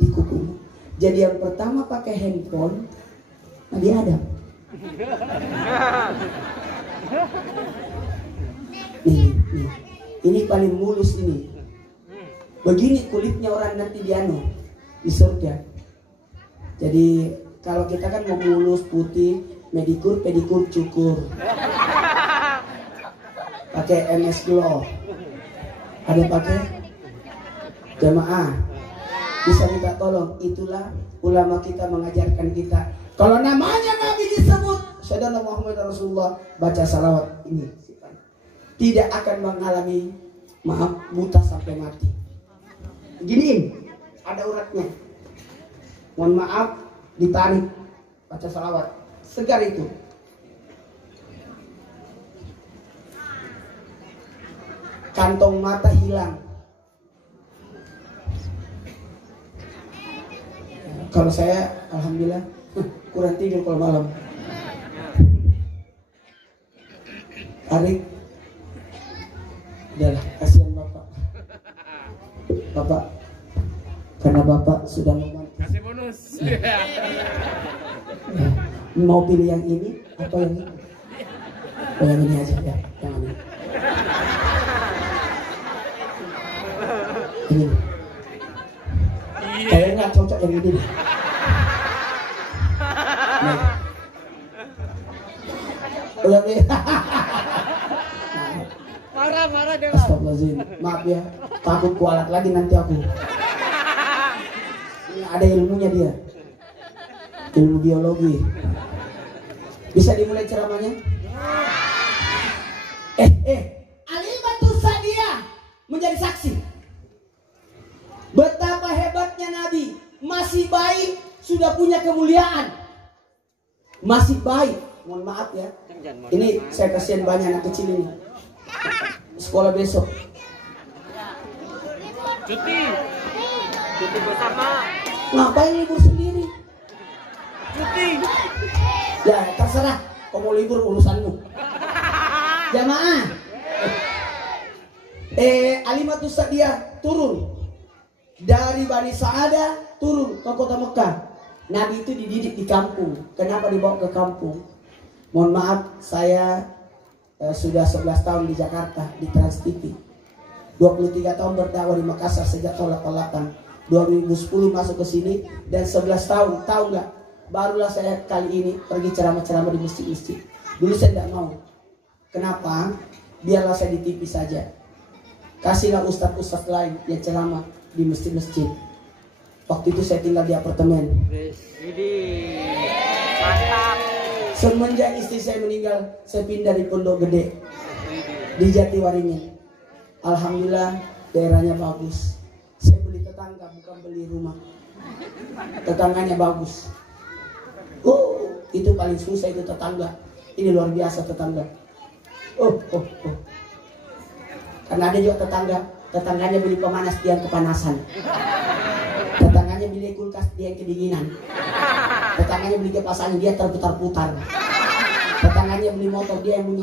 Di kukumu. Jadi yang pertama pakai handphone Nabi Adam. Ini paling mulus ini. Begini kulitnya orang nanti di surga. Jadi kalau kita kan mau mulus putih, medikur, pedikur, cukur. Pakai MS Glow. Ada pakai jamaah. Bisa minta tolong. Itulah ulama kita mengajarkan kita. Kalau namanya Nabi disebut, Sayyidina Muhammad Rasulullah, baca salawat ini. Tidak akan mengalami buta sampai mati. Giniin, ada uratnya. Mohon maaf, ditarik, baca salawat. Segar itu. Kantong mata hilang. Kalau saya, alhamdulillah, kurang tidur kalau malam. Tarik. Udahlah, kasihan Bapak. Bapak, karena Bapak sudah membantu. Kasih bonus. Ya. Mau pilih yang ini atau yang ini? Oh, yang ini aja ya, yang ini. Ini. Kayaknya nggak cocok yang ini. Nah. Oh, yang ini. Marah dia. Astagfirullahaladzim. Maaf ya, takut kualat lagi nanti aku. Ini ada ilmunya dia. Ilmu biologi. Bisa dimulai ceramahnya? Alimatus Sa'diyah menjadi saksi. Betapa hebatnya Nabi. Masih baik, sudah punya kemuliaan. Masih baik. Mohon maaf ya. Ini saya kasihan banyak anak kecil ini. Sekolah besok. Cuti bersama. Ngapain libur sendiri? Cuti. Ya terserah. Kau mau libur urusanmu. Jamaah. Alimatus Sa'diyah turun dari Bani Sa'adah, turun ke kota Mekah. Nabi itu dididik di kampung. Kenapa dibawa ke kampung? Mohon maaf, saya sudah 11 tahun di Jakarta, di Trans TV. 23 tahun berdakwah di Makassar sejak tahun 88. 2010 masuk ke sini dan 11 tahun, tahu nggak? Barulah saya kali ini pergi ceramah-ceramah di masjid-masjid. Dulu saya tidak mau. Kenapa? Biarlah saya di TV saja. Kasihlah ustadz-ustadz lain yang ceramah di masjid-masjid. Waktu itu saya tinggal di apartemen. Mantap. Semenjak istri saya meninggal, saya pindah di Pondok Gede di Jatiwaringin. Alhamdulillah daerahnya bagus. Saya beli tetangga, bukan beli rumah. Tetangganya bagus. Itu paling susah itu tetangga. Ini luar biasa tetangga. Karena ada juga tetangganya beli pemanas, dia kepanasan. Tetangganya Tetangganya beli kulkas, dia yang kedinginan. Tetangganya beli kipas angin, dia terputar-putar. Tetangganya beli motor, dia yang bunyi.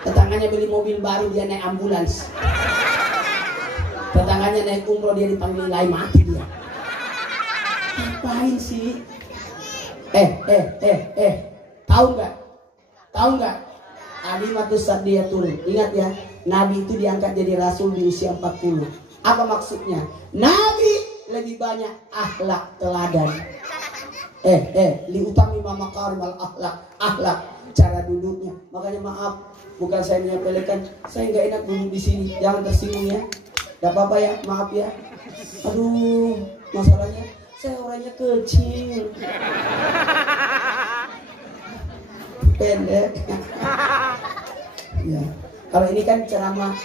Tetangganya beli mobil baru, dia naik ambulans. Tetangganya naik umroh, dia dipanggil nilai mati dia. Ngapain sih? Tahu nggak? Alimatus Sa'diyatul. Ingat ya, Nabi itu diangkat jadi Rasul di usia 40. Apa maksudnya? Nabi lebih banyak akhlak teladan. Li utami makarim al akhlak cara duduknya. Makanya maaf, bukan saya menyepelekan, saya nggak enak duduk di sini. Jangan tersinggung ya. Gak apa-apa ya, maaf ya. Aduh, masalahnya saya orangnya kecil, pendek. Ya. Kalau ini kan ceramah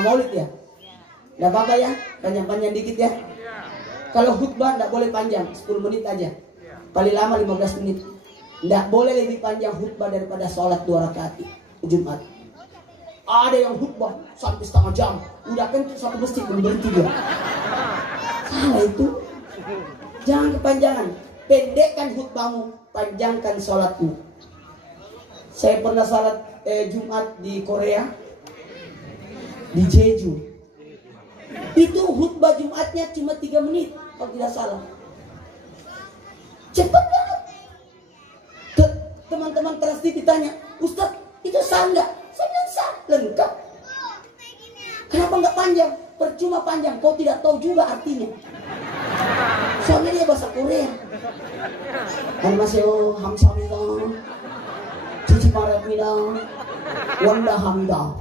maulid ya. Gak apa-apa ya, panjang-panjang dikit ya. Kalau khutbah gak boleh panjang, 10 menit aja. Paling lama 15 menit. Gak boleh lebih panjang khutbah daripada sholat 2 rakaat Jumat. Ada yang khutbah sampai setengah jam. Udah kan satu masjid belum berhenti dia. Salah itu. Jangan kepanjangan. Pendekkan khutbahmu, panjangkan sholatmu. Saya pernah sholat Jumat di Korea, di Jeju. Itu khutbah Jumatnya cuma 3 menit kalau tidak salah. Cepat banget. Teman-teman Trans TV tanya, Ustaz, itu sah nggak? Saya bilang sah, lengkap. Kenapa nggak panjang? Percuma panjang, kau tidak tahu juga artinya. Soalnya dia bahasa Korea. Annyeonghaseyo, hamsamida, cici parapida, wanda hamida.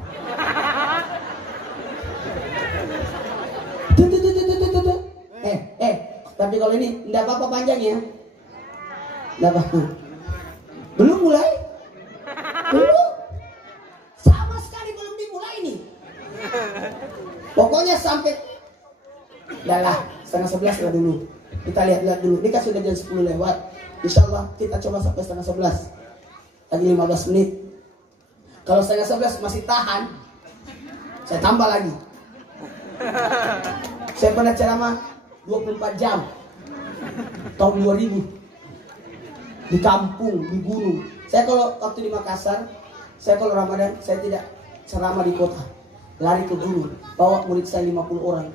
Tapi kalau ini enggak apa-apa panjang ya. Enggak apa-apa. Belum mulai? Belum. Sama sekali belum dimulai nih. Pokoknya sampai dah 10:30 lah dulu. Kita lihat dulu. Ini kan sudah jam 10 lewat. Insya Allah kita coba sampai 10:30. Lagi 15 menit. Kalau 10:30 masih tahan, saya tambah lagi. Saya pernah ceramah 24 jam tahun 2000 di kampung, di gunung. Saya kalau waktu di Makassar, saya kalau Ramadan saya tidak ceramah di kota, lari ke gunung, bawa murid saya 50 orang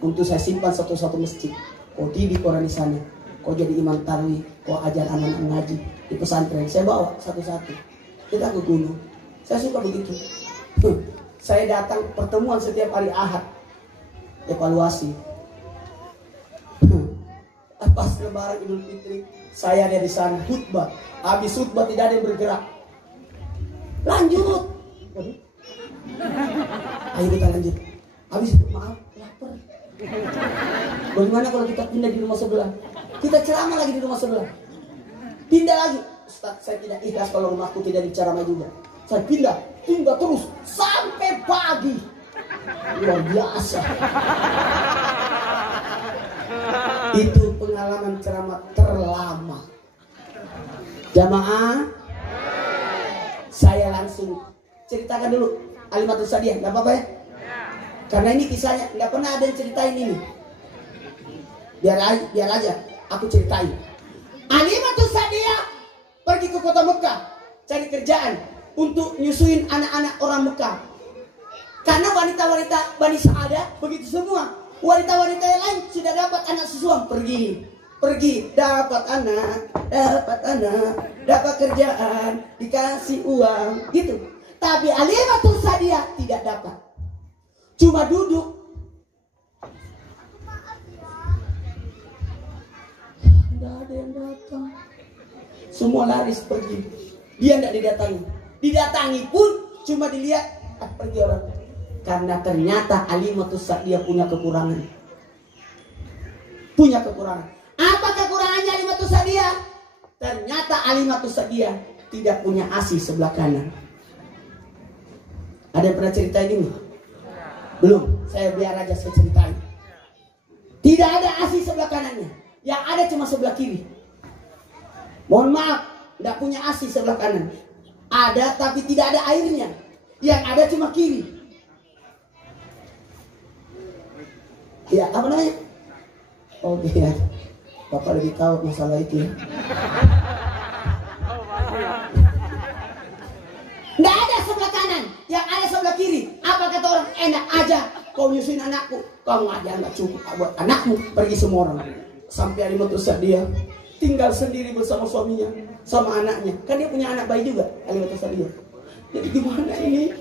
untuk saya simpan satu-satu masjid. Kau didik orang di sana, kau jadi imam tarwih, kau ajar anak-anak ngaji di pesantren. Saya bawa satu-satu kita ke gunung. Saya suka begitu. Saya datang pertemuan setiap hari Ahad, evaluasi. Pas Lebaran Idul Fitri, saya ada di sana khutbah. Habis khutbah tidak ada yang bergerak. Lanjut. Ayo kita lanjut. Habis itu maaf, lapar. Bagaimana kalau kita pindah di rumah sebelah? Kita ceramah lagi di rumah sebelah. Pindah lagi. Ustaz, saya tidak ikhlas kalau rumahku tidak diceramah juga. Saya pindah terus sampai pagi. Luar biasa. Itu pengalaman ceramah terlama. Jamaah, saya langsung ceritakan dulu Alimatus Sa'diyah, nggak apa-apa ya? Karena ini kisahnya nggak pernah ada yang ceritain ini. Biar aja, aku ceritain. Alimatus Sa'diyah pergi ke kota Mekah cari kerjaan untuk nyusuin anak-anak orang Mekah. Karena wanita-wanita Bani Sa'adah begitu semua. Wanita-wanita yang lain sudah dapat anak sesuam, pergi, dapat anak, dapat kerjaan, dikasih uang, gitu. Tapi Alimatus Sa'diyah tidak dapat, cuma duduk. Tidak ada yang datang, semua laris pergi. Dia tidak didatangi pun cuma dilihat, pergi orang. Karena ternyata Alimatus Sa'diyah punya kekurangan. Apa kekurangannya Alimatus Sa'diyah? Ternyata Alimatus Sa'diyah tidak punya ASI sebelah kanan. Ada yang pernah cerita ini? Belum, saya biar aja saya ceritain. Tidak ada ASI sebelah kanannya. Yang ada cuma sebelah kiri. Mohon maaf, tidak punya ASI sebelah kanan. Ada tapi tidak ada airnya. Yang ada cuma kiri. Ya, apa namanya? Oke ya. Bapak lebih tahu masalah itu ya. Nggak ada sebelah kanan, yang ada sebelah kiri. Apa kata orang? Enak aja kau nyusuin anakku. Kamu aja nggak cukup buat anakmu, pergi semua orang. Sampai Halimatu Sa'diyah tinggal sendiri bersama suaminya, sama anaknya. Kan dia punya anak bayi juga, Halimatu Sa'diyah. Jadi gimana ini?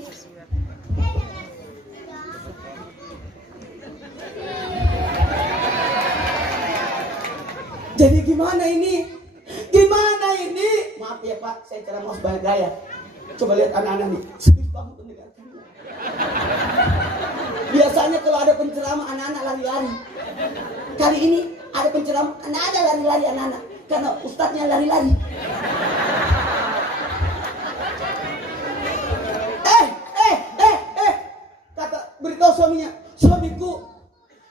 Jadi gimana ini? Gimana ini? Maaf ya Pak, saya ceramah sebanyak gaya. Coba lihat anak-anak nih, sedih banget mendengarkannya. Biasanya kalau ada penceramah anak-anak lari-lari. Kali ini ada penceramah anak-anak lari-lari anak-anak, karena ustadznya lari-lari. Kata beritahu suaminya, suamiku,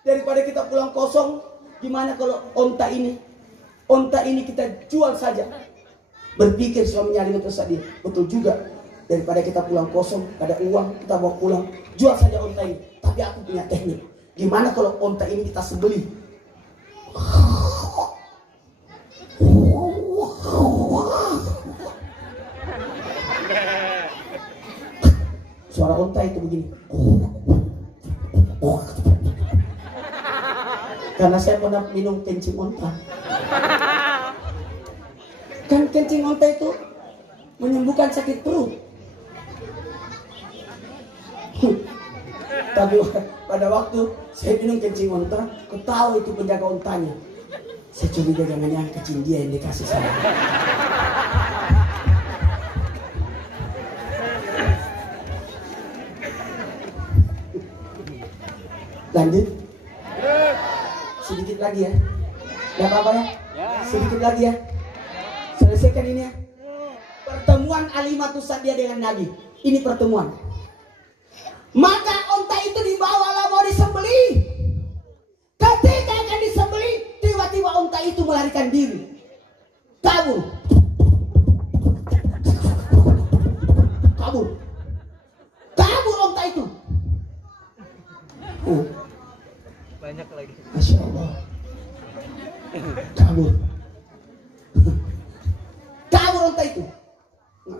daripada kita pulang kosong, gimana kalau onta ini kita jual saja. Berpikir suaminya Halimatu Sa'diyah, betul juga. Daripada kita pulang kosong, ada uang, kita bawa pulang, jual saja onta ini. Tapi aku punya teknik. Gimana kalau onta ini kita sembelih? Suara onta itu begini. Karena saya pernah minum kencing onta. Kan kencing onta itu menyembuhkan sakit perut. Tapi pada waktu saya minum kencing onta, ketawa itu penjaga ontanya. Saya curiga jangan-jangan kencing dia yang dikasih saya. Lanjut. Sedikit lagi ya. Gak apa-apa ya. Sedikit lagi ya. Selesaikan ini ya. Pertemuan Halimatu Sa'diyah dengan Nabi. Ini pertemuan. Maka onta itu dibawalah mau disembelih. Ketika akan disembelih, tiba-tiba onta itu melarikan diri. Kabur. Kabur. Kabur onta itu. Banyak lagi. Masya Allah. Kabur. Kabur onta itu.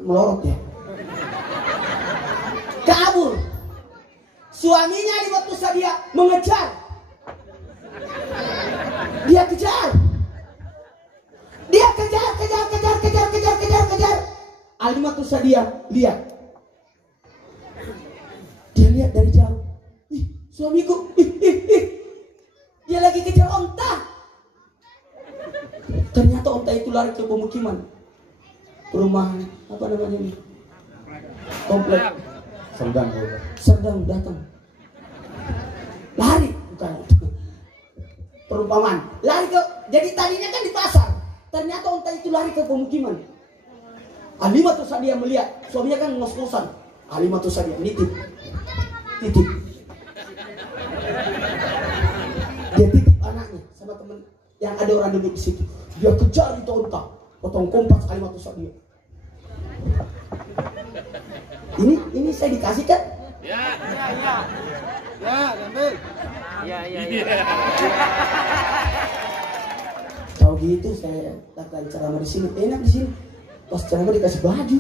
Melorot ya. Kabur. Suaminya Halimatu Sa'diyah mengejar. Dia kejar. Dia kejar. Halimatu Sa'diyah lihat. Dia lihat dari jauh. Ih, suamiku. Dia lagi kejar onta. Ternyata onta itu lari ke pemukiman. Perumahan, apa namanya ini? Komplek. Serdang datang. Lari, bukan. Perumpamaan. Lari ke, jadi tadinya kan di pasar. Ternyata onta itu lari ke pemukiman. Halimatu Sa'diyah melihat, suaminya kan ngos-ngosan. Halimatu Sa'diyah nitip. Titip. Dia titip anaknya sama teman yang ada orang duduk di situ. Dia kejar itu onta. Potong kompas Halimatu Sa'diyah. Ini saya dikasih kan? Ya, ambil. Ya. Tahu gitu saya datang ceramah di sini, enak di sini. Pas ceramah dikasih baju.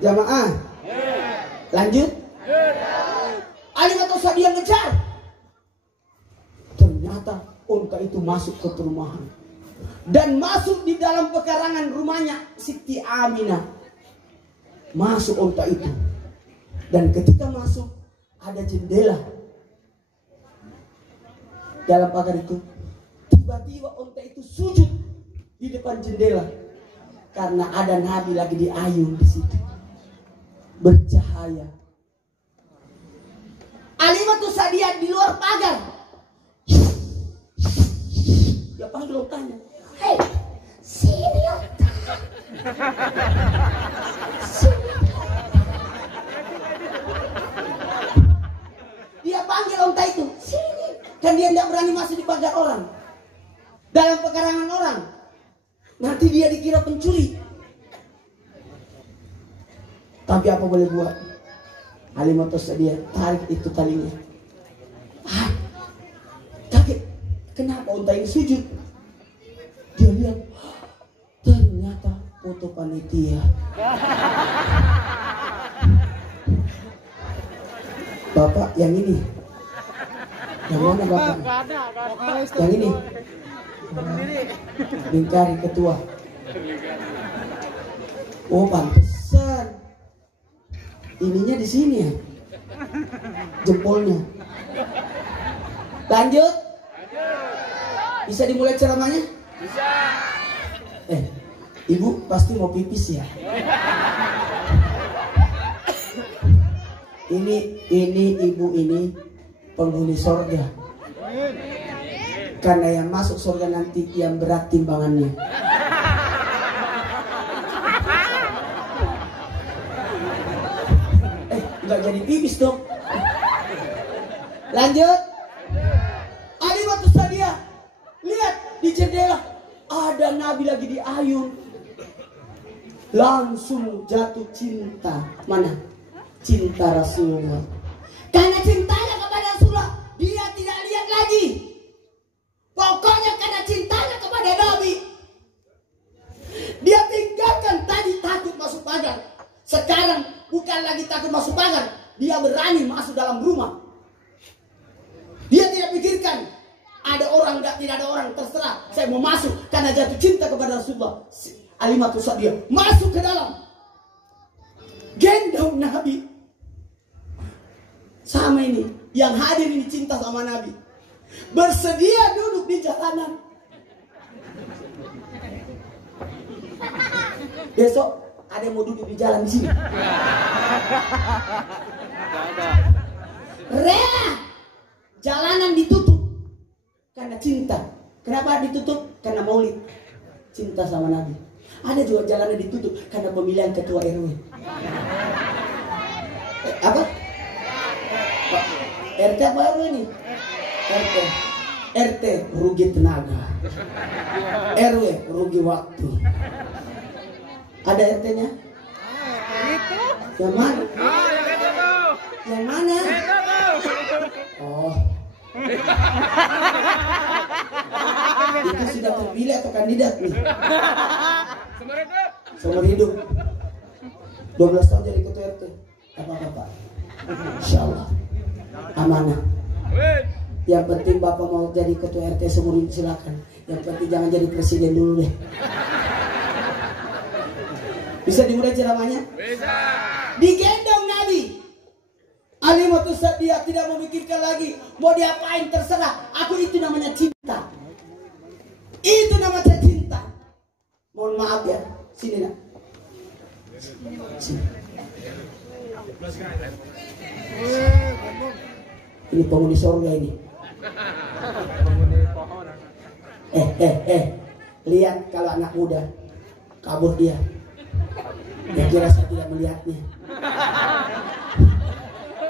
Jamaah. Lanjut. Halimatu Sa'diyah ngejar. Ternyata onta itu masuk ke perumahan dan masuk di dalam pekarangan rumahnya Siti Aminah. Masuk onta itu, dan ketika masuk ada jendela dalam pagar itu. Tiba-tiba onta itu sujud di depan jendela karena ada Nabi lagi diayun di situ, bercahaya. Halimatu Sa'diyah di luar pagar. Dia panggil ontanya. Hei, sini onta. Dia panggil onta itu, sini. Kan dia tidak berani masuk di pagar orang, dalam pekarangan orang. Nanti dia dikira pencuri. Tapi apa boleh buat? Halimatu Sa'diyah tarik itu talinya. kenapa unta ini sujud? Dia lihat, ternyata foto panitia. Bapak yang ini, yang mana bapak? Yang ini, Lingkari ketua. Oh pantesan, ininya di sini ya, jempolnya. Lanjut. Bisa dimulai ceramahnya? Bisa. Ibu pasti mau pipis ya. Ini ibu ini penghuni sorga. Karena yang masuk sorga nanti yang berat timbangannya. Nggak jadi pipis dong. Lanjut. Alimatus Sadia. Lihat di jendela ada Nabi lagi di ayun. Langsung jatuh cinta. Mana? Cinta Rasulullah. Karena cintanya kepada Rasulullah, dia tidak lihat lagi. Pokoknya karena cintanya kepada Nabi, dia tinggalkan tadi takut masuk pagar. Sekarang bukan lagi takut masuk pagar, dia berani masuk dalam rumah. Dia tidak pikirkan ada orang enggak, tidak ada orang, terserah. Saya mau masuk karena jatuh cinta kepada Rasulullah. Alimatus Sadia masuk ke dalam, gendong Nabi. Sama ini, yang hadir ini cinta sama Nabi, bersedia duduk di jalanan. Besok ada yang mau duduk di jalan di sini. Rela jalanan ditutup karena cinta. Kenapa ditutup? Karena maulid, cinta sama Nabi. Ada juga jalanan ditutup karena pemilihan ketua RW. Apa? RT apa RW ini? RT rugi tenaga, RW rugi waktu. Ada RT-nya? Yang mana? Yang mana? Oh, itu sudah terpilih atau kandidat nih? Seumur hidup. 12 tahun jadi ketua RT. Apa-apa? Insya Allah amanah. Yang penting Bapak mau jadi ketua RT seumur hidup silakan. Yang penting jangan jadi presiden dulu deh. Bisa dimulai ceramahnya? Bisa. Digendong Nabi. Alimatus Sadia tidak memikirkan lagi mau diapain, terserah. Aku itu namanya cinta. Itu namanya cinta. Mohon maaf ya. Sini nak. Sini. Ini penghuni surga ini. Lihat kalau anak muda kabur dia. Dia kira saya tidak melihatnya.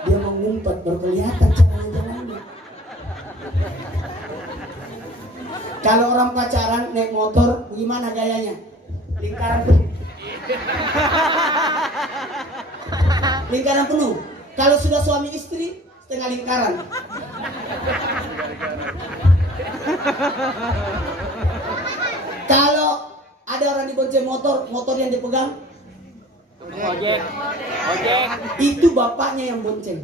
Dia mengumpat, baru kelihatan jalan-jalannya. Kalau orang pacaran naik motor, gimana gayanya? Lingkaran penuh. Lingkaran penuh. Kalau sudah suami istri, setengah lingkaran. Kalau ada orang dibonceng motor, motor yang dipegang ojek. Itu bapaknya yang bonceng.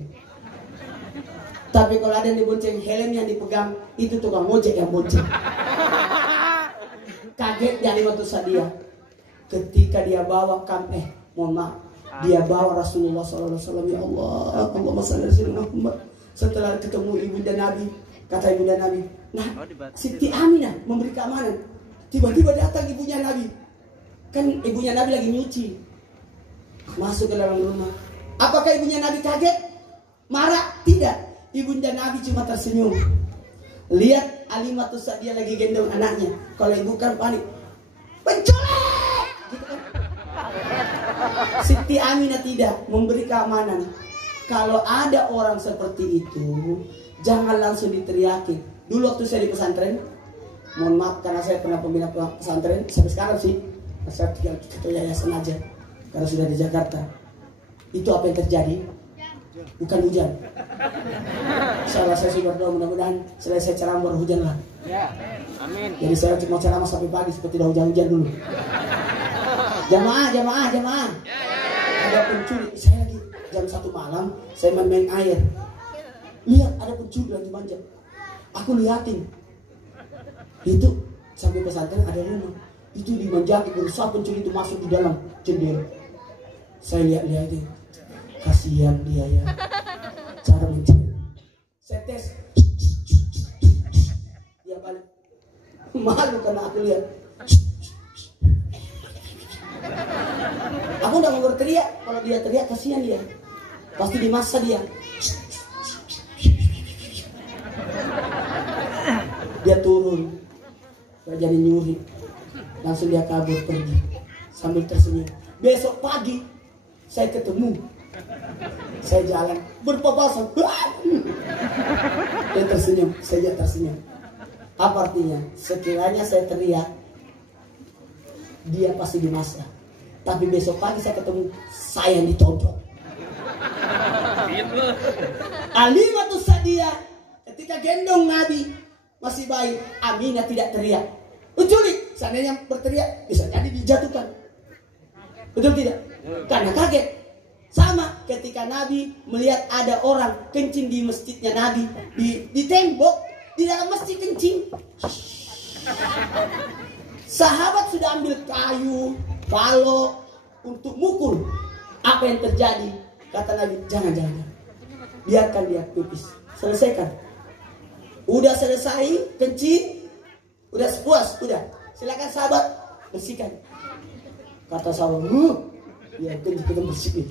Tapi kalau ada yang dibonceng, helm yang dipegang, itu tukang ojek yang bonceng. Kaget dia Alimatus Sadia ketika dia bawa dia bawa Rasulullah SAW. Ya Allah, Allahumma shalli ala sayyidina Muhammad. Setelah ketemu ibunda Nabi, kata ibunda Nabi, nah, Siti Aminah memberi keamanan. Tiba-tiba datang ibunya Nabi. Kan ibunya Nabi lagi nyuci. Masuk ke dalam rumah. Apakah ibunya Nabi kaget? Marah? Tidak. Ibunda Nabi cuma tersenyum. Lihat Alimatus Sadia lagi gendong anaknya. Kalau ibu kan panik, penculik! Gitu kan? Siti Aminah tidak, memberi keamanan. Kalau ada orang seperti itu, jangan langsung diteriakin. Dulu waktu saya di pesantren, mohon maaf karena saya pernah pembina pesantren, sampai sekarang sih saya tinggal ketua yayasan aja karena sudah di Jakarta. Itu apa yang terjadi? bukan hujan. Salah saya sih berdoa mudah-mudahan selesai ceramah baru hujan lah. Ya. Amin. Jadi saya cuma ceramah sampai pagi supaya tidak hujan-hujan dulu. Jamaah. Ada pencuri. Saya lagi jam 1 malam, saya main air. Lihat ada pencuri lagi manja. Aku liatin. Itu sampai pesantren ada rumah. Itu dimanjaki, berusaha pencuri itu masuk di dalam jendela. Saya lihat-lihatin. Kasihan dia ya. Cara mencuri. Saya tes. Dia balik. Malu karena aku lihat. Aku udah mau berteriak. Kalau dia teriak kasihan dia. Pasti dimasa dia. Dia turun. Gak jadi nyuri. Langsung dia kabur pergi. Sambil tersenyum. Besok pagi saya ketemu. Saya jalan berpapasan. Dia tersenyum. Saya tersenyum. Apa artinya? Sekiranya saya teriak, dia pasti dimasa. Tapi besok pagi saya ketemu, saya yang ditonjok. Alimatus Sadia ketika gendong Nabi masih bayi, Aminah tidak teriak. Penculik, seandainya berteriak bisa jadi dijatuhkan. Betul tidak? Karena kaget. Sama ketika Nabi melihat ada orang kencing di masjidnya Nabi, di tembok, di dalam masjid kencing. Sahabat sudah ambil kayu, balok untuk mukul. Apa yang terjadi? Kata Nabi, jangan. Biarkan dia pipis. Selesaikan. Udah selesai kencing, udah puas, udah. Silakan sahabat bersihkan. Kata sahabat, ya kencing kita bersihkan.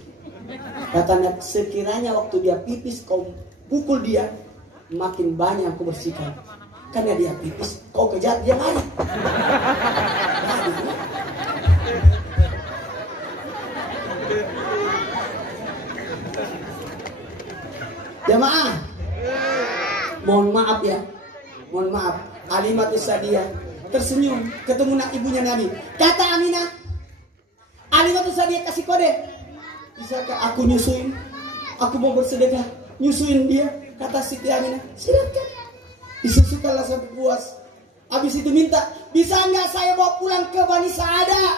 Kata Nabi, sekiranya waktu dia pipis kau pukul dia, makin banyak aku bersihkan. Karena dia pipis, kau kejar dia lari. Jamaah, mohon maaf ya, mohon maaf. Alimatus Sadia tersenyum ketemu ibunya Nabi. Kata Aminah, Alimatus Sadia kasih kode, bisakah aku nyusuin? Aku mau bersedekah, nyusuin dia. Kata Siti Aminah, silakan. Disusukanlah sampai puas. Habis itu minta, bisa nggak saya bawa pulang ke Bani Sa'adah?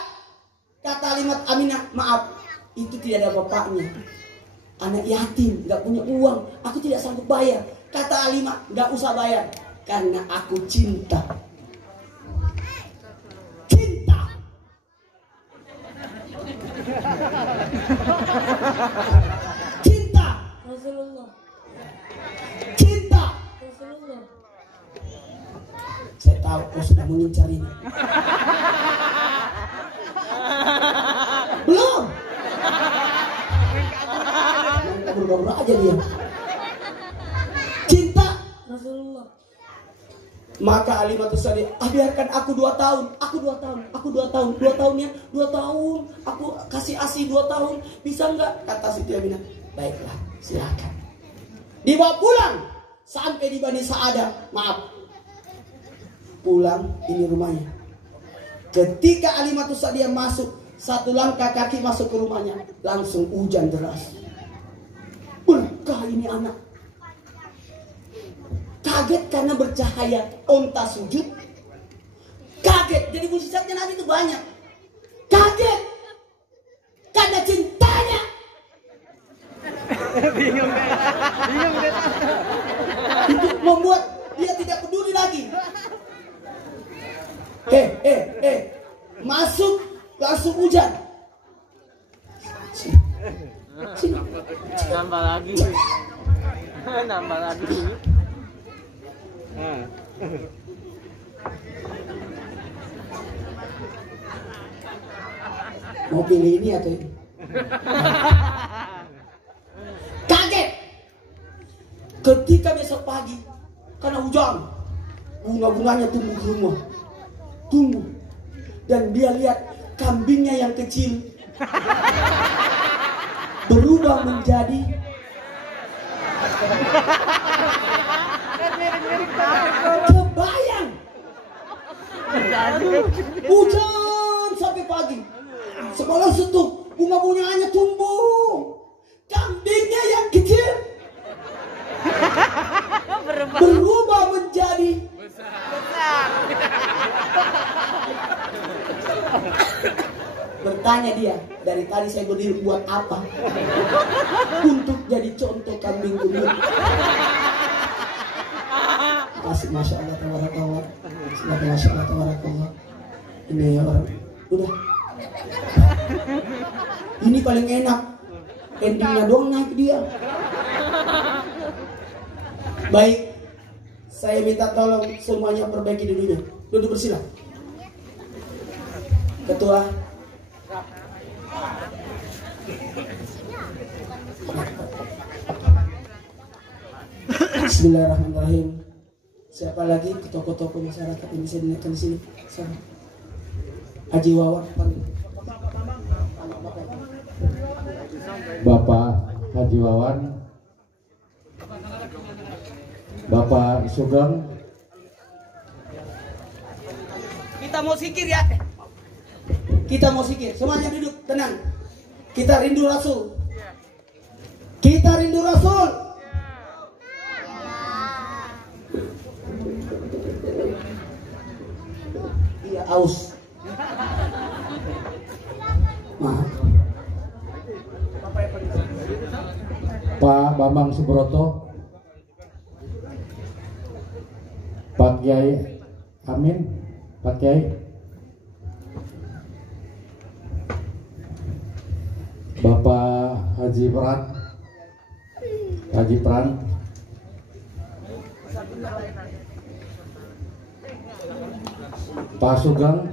Kata Alimat Aminah, maaf, itu tidak ada bapaknya. Anak yatim, nggak punya uang. Aku tidak sanggup bayar. Kata Alimah, nggak usah bayar, karena aku cinta. Cinta. Cinta. Rasulullah. Cinta. Rasulullah. Saya tahu kau sudah mengincar ini. Belum. Kabur-kabur aja dia. Cinta. Rasulullah. Maka Alimatus Sadia, biarkan aku 2 tahun. Aku 2 tahun. Aku 2 tahun. 2 tahun ya. 2 tahun. Aku kasih ASI 2 tahun. Bisa enggak? Kata Siti Aminah. Baiklah, silakan. Dibawa pulang sampai di Bani Sa'adah. Maaf. Pulang, ini rumahnya. Ketika Alimatus Sadia masuk, 1 langkah kaki masuk ke rumahnya, langsung hujan deras. Berkah ini anak. Kaget karena bercahaya onta sujud. Kaget, jadi mujizatnya Nabi itu banyak. Kaget karena cintanya. Bingung deh. Itu membuat dia tidak peduli lagi. Masuk langsung hujan. Sini. Nambah lagi. Nambah lagi. Mau pilih ini atau ini? Kaget ketika besok pagi karena hujan, bunga-bunganya tumbuh di rumah, tumbuh, dan dia lihat kambingnya yang kecil berubah menjadi kebayang. Hujan sampai pagi, sekolah setup, bunga-bunganya tumbuh, kambingnya yang kecil Tanya dia, dari tadi saya berdiri buat apa? Untuk jadi contoh kambing kumbul. Kasih Masya Allah tabarakallah. Masya Allah tabarakallah. Ini orang udah. Ini paling enak. Endingnya doang naik dia. Baik, saya minta tolong semuanya perbaiki dulunya. Duduk bersila. Ketua. Bismillahirrahmanirrahim. Siapa lagi tokoh-tokoh masyarakat yang bisa dinaikkan di sini? Siapa? Haji Wawan. Bapak Haji Wawan, Bapak Sugeng. Kita mau zikir ya. Kita mau zikir. Semuanya duduk, tenang. Kita rindu Rasul. Kita rindu Rasul. Iya, aus. Maaf. Pak Bambang Subroto, Pak Kiai Amin, Pak Kiai, Bapak Haji Pran, Haji Pran, Pak Sugeng,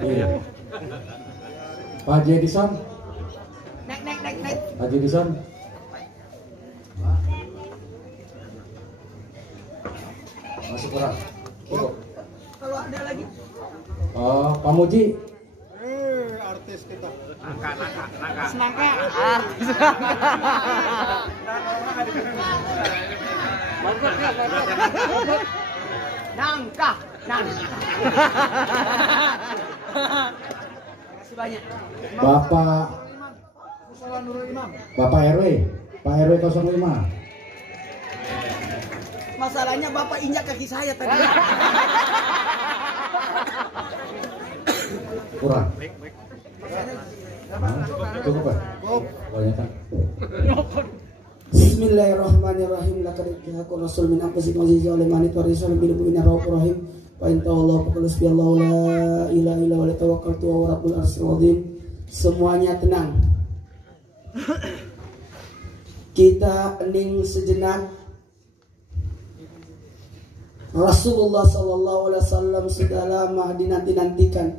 iya. Pak Haji Edison, Haji Edison, masih kurang. Kalau ada lagi. Oh, Pak Muji, Artis kita. Nangka. Terima kasih banyak. Bapak RW, Pak RW 05. Masalahnya Bapak injak kaki saya tadi. Kurang. Cukup Pak. Banyak kan. Bismillahirrahmanirrahim. Laqad ja'akum rasulun min anfusikum azizun 'alaihi ma anittum harisun bil mu'minina raufur rahim. Wa in tawallahu faqul hasbiyallahu la ilaha illa huwa tawakkaltu wa rabbul arsyil azim. Semuanya tenang. Kita hening sejenak. Rasulullah sallallahu alaihi wasallam sudah lama dinanti-nantikan.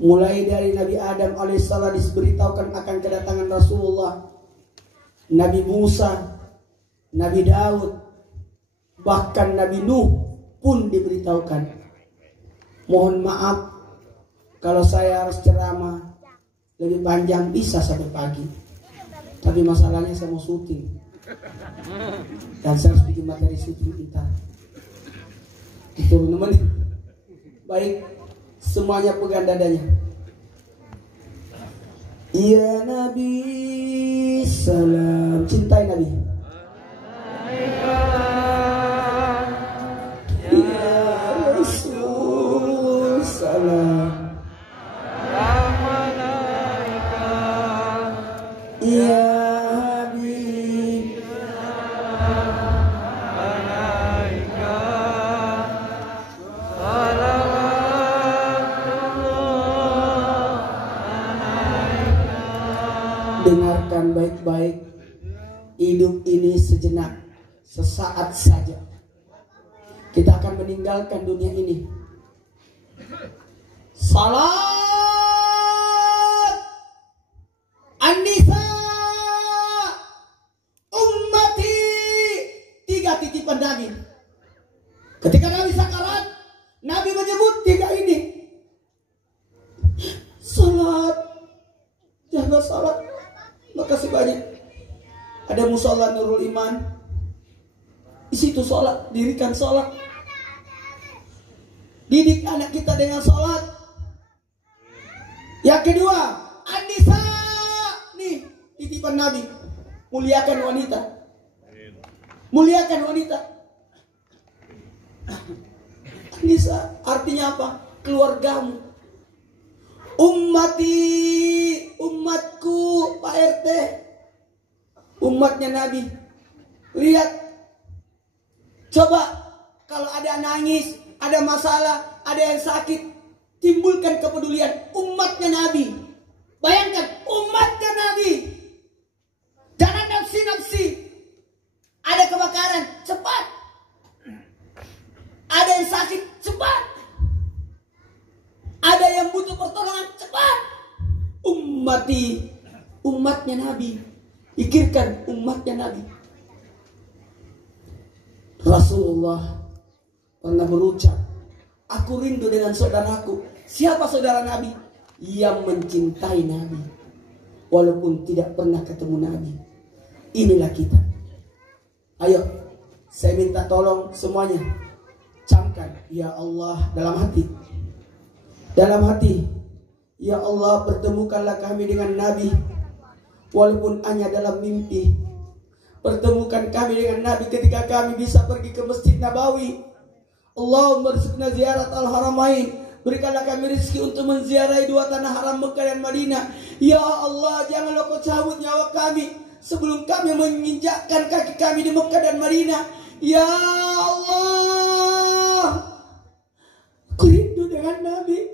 Mulai dari Nabi Adam alaihissalam diberitahukan akan kedatangan Rasulullah, Nabi Musa, Nabi Daud, bahkan Nabi Nuh pun diberitahukan. Mohon maaf kalau saya harus ceramah lebih panjang, bisa sampai pagi. Tapi masalahnya saya mau syuting dan saya harus bikin materi syuting kita. Itu teman-teman. Baik, semuanya pegang dadanya. Ya Nabi salam, cintai Nabi. Ya Rasul salam. Ya Habib dengarkan baik-baik. Hidup ini sejenak, sesaat saja. Kita akan meninggalkan dunia ini. Salat An-Nisa ummati, 3 titipan Nabi. Ketika Nabi sakarat, Nabi menyebut 3 ini. Salat, jaga salat. Makasih banyak. Ada musola Nurul Iman. Di situ sholat, dirikan sholat. Didik anak kita dengan sholat. Yang kedua, An-Nisa. Nih, titipan Nabi. Muliakan wanita. Muliakan wanita. Nisa artinya apa? Keluargamu. Ummati, umatku, Pak RT. Umatnya Nabi. Lihat. Coba kalau ada nangis, ada masalah, ada yang sakit, timbulkan kepedulian. Umatnya Nabi. Bayangkan umatnya Nabi. Jangan nafsi-nafsi. Ada kebakaran, cepat. Ada yang sakit, cepat. Ada yang butuh pertolongan, cepat. Ummati, umatnya Nabi. Pikirkan umatnya Nabi. Rasulullah pernah berucap, aku rindu dengan saudaraku. Siapa saudara Nabi? Yang mencintai Nabi walaupun tidak pernah ketemu Nabi. Inilah kita. Ayo, saya minta tolong semuanya, camkan ya Allah dalam hati. Dalam hati, ya Allah, pertemukanlah kami dengan Nabi walaupun hanya dalam mimpi. Pertemukan kami dengan Nabi ketika kami bisa pergi ke Masjid Nabawi. Allahumma rizqna ziyarat al-haramain. Berikanlah kami rezeki untuk menziarahi dua tanah haram Mekah dan Madinah. Ya Allah, janganlah kau cabut nyawa kami sebelum kami menginjakkan kaki kami di Mekah dan Madinah. Ya Allah, aku rindu dengan Nabi.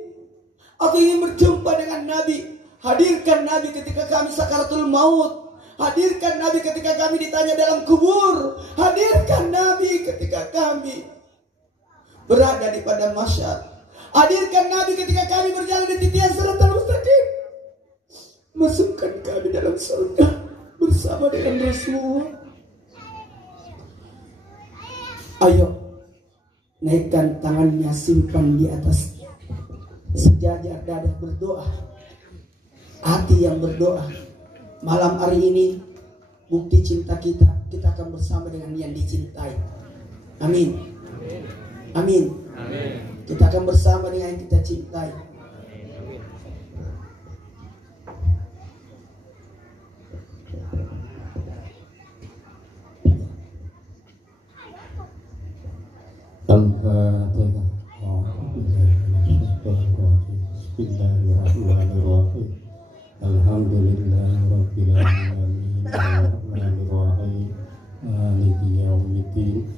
Aku ingin berjumpa dengan Nabi. Hadirkan Nabi ketika kami sakaratul maut. Hadirkan Nabi ketika kami ditanya dalam kubur. Hadirkan Nabi ketika kami berada di padang mahsyar. Hadirkan Nabi ketika kami berjalan di titian siratal mustaqim. Masukkan kami dalam surga bersama dengan Rasulullah. Ayo, naikkan tangannya, simpan di atas sejajar dada, berdoa. Hati yang berdoa. Malam hari ini bukti cinta kita akan bersama dengan yang dicintai. Amin. Amin. Kita akan bersama dengan yang kita cintai. Al-Fatihah. Bismillahirrahmanirrahim. Alhamdulillahirabbil alamin. Arrahmanirrahim. Maliki yaumiddin.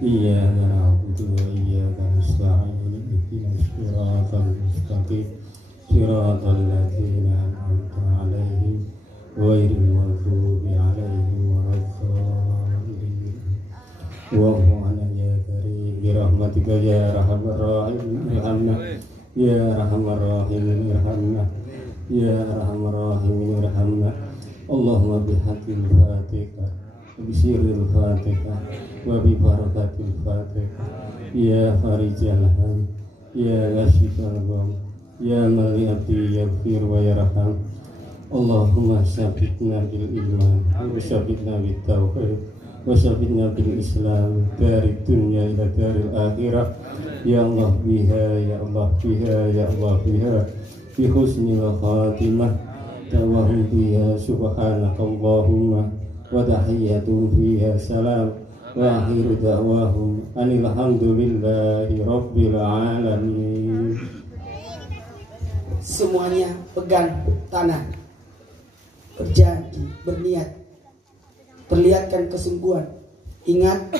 Iyyaka na'budu wa iyyaka nasta'in. Ihdinas siratal mustaqim. Siratal ladzina an'amta 'alaihim ghairil maghdubi 'alaihim waladdallin. Wa ya karim bi rahmatika ya arhamar rahim irhamna ya arhamar rahim irhamna ya arhamar rahim irhamna. Allahumma bihaqqil Fatihah wa bi sirril Fatihah wa bi barakatil Fatihah ya farijal ham ya ghashifal gham ya mali'ati yaghfir wa yarham. Allahumma sabbitna bil iman wa sabbitna bit tauhid wa sabbitna bil Islam dari dunia ila daril akhirah. Ya Allah biha ya Allah biha ya Allah biha bi husnil khatimah tawahum biha subhanakallahumma wa tahiyyatuhum fiha salam wa akhiru da'wahum anil hamdulillahi rabbil alamin. Semuanya pegang tanah, berjanji, berniat, perlihatkan kesungguhan. Ingat,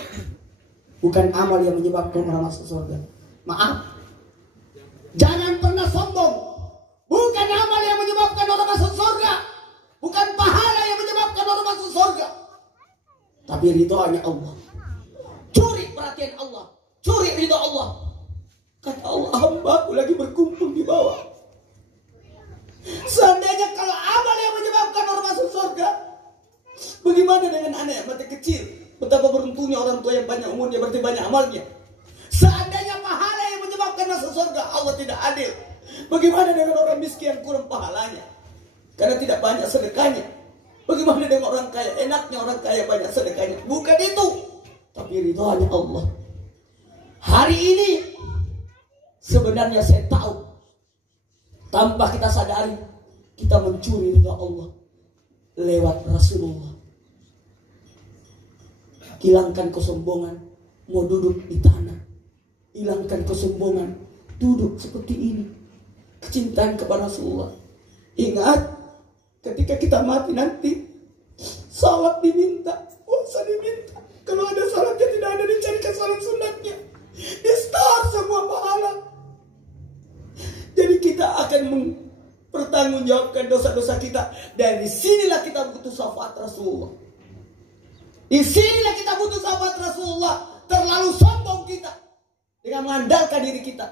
bukan amal yang menyebabkan orang masuk surga. Maaf, jangan pernah sombong. Bukan amal yang menyebabkan orang masuk surga, bukan pahala yang menyebabkan orang masuk surga, tapi ridhonya Allah. Curi perhatian Allah, curi ridho Allah. Kata Allah, hamba-Ku lagi berkumpul di bawah. Seandainya kalau amal yang menyebabkan orang masuk surga, bagaimana dengan anak yang mati kecil? Betapa beruntungnya orang tua yang banyak umurnya, berarti banyak amalnya. Seandainya pahala yang menyebabkan masuk surga, Allah tidak adil. Bagaimana dengan orang miskin yang kurang pahalanya karena tidak banyak sedekahnya? Bagaimana dengan orang kaya? Enaknya orang kaya banyak sedekahnya. Bukan itu, tapi ridhonya Allah. Hari ini sebenarnya saya tahu, tanpa kita sadari, kita mencuri ridho Allah lewat Rasulullah. Hilangkan kesombongan, mau duduk di tanah. Hilangkan kesombongan, duduk seperti ini. Kecintaan kepada Rasulullah. Ingat, ketika kita mati nanti, salat diminta, puasa diminta. Kalau ada salatnya tidak ada, dicarikan salat sunatnya. Di start semua pahala. Jadi kita akan mempertanggungjawabkan dosa-dosa kita. Dari sinilah kita butuh syafaat Rasulullah. Di sinilah kita butuh syafaat Rasulullah. Terlalu sombong kita dengan mengandalkan diri kita.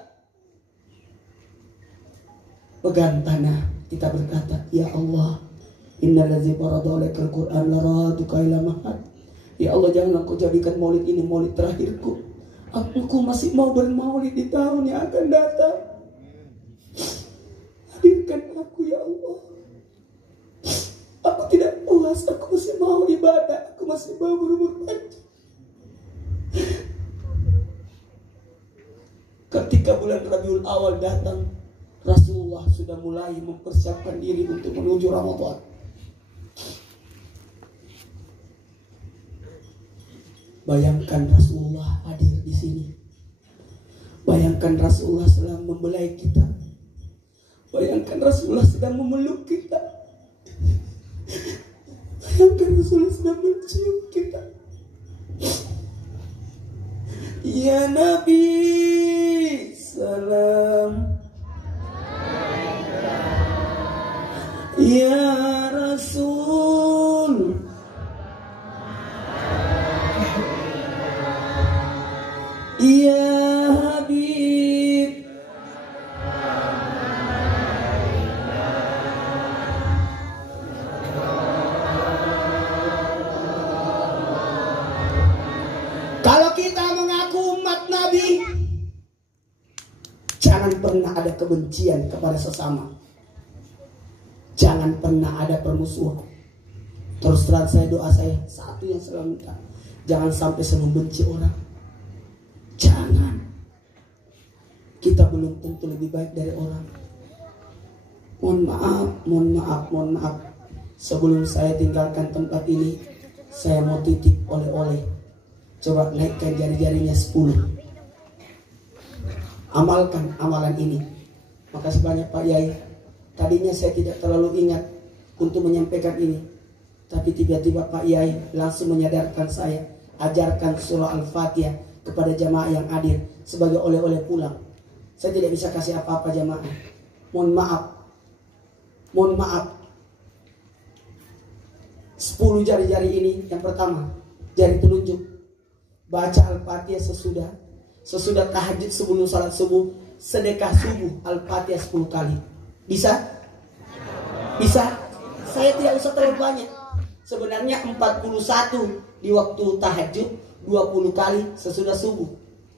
Pegang tanah, kita berkata, ya Allah, innalazi faradhalakal Qur'an laraduka ila mahad. Ya Allah, jangan Engkau jadikan maulid ini maulid terakhirku. Aku masih mau bermaulid di tahun yang akan datang. Hadirkan aku ya Allah. Aku tidak puas, aku masih mau ibadah, aku masih mau berumur panjang. Ketika bulan Rabiul Awal datang, Rasulullah sudah mulai mempersiapkan diri untuk menuju Ramadan. Bayangkan Rasulullah hadir di sini. Bayangkan Rasulullah sedang membelai kita. Bayangkan Rasulullah sedang memeluk kita. Bayangkan Rasulullah sedang mencium kita. Ya Nabi, salam. Ya Rasul, ya Habib, kalau kita mengaku umat Nabi, jangan pernah ada kebencian kepada sesama. Jangan pernah ada permusuhan. Terus terang saya, doa saya satu yang selalu minta, jangan sampai saya membenci orang. Jangan. Kita belum tentu lebih baik dari orang. Mohon maaf. Sebelum saya tinggalkan tempat ini, saya mau titip oleh-oleh. Coba naikkan jari-jarinya 10. Amalkan amalan ini. Makasih banyak Pak Yai. Tadinya saya tidak terlalu ingat untuk menyampaikan ini, tapi tiba-tiba Pak Yai langsung menyadarkan saya. Ajarkan surah Al-Fatihah kepada jamaah yang hadir sebagai oleh-oleh pulang. Saya tidak bisa kasih apa-apa jamaah. Mohon maaf. 10 jari-jari ini, yang pertama, jari telunjuk. Baca Al-Fatihah sesudah tahajud sebelum salat subuh, sedekah subuh Al-Fatihah 10 kali. Bisa? Saya tidak usah terlalu banyak. Sebenarnya 41 di waktu tahajud, 20 kali sesudah subuh.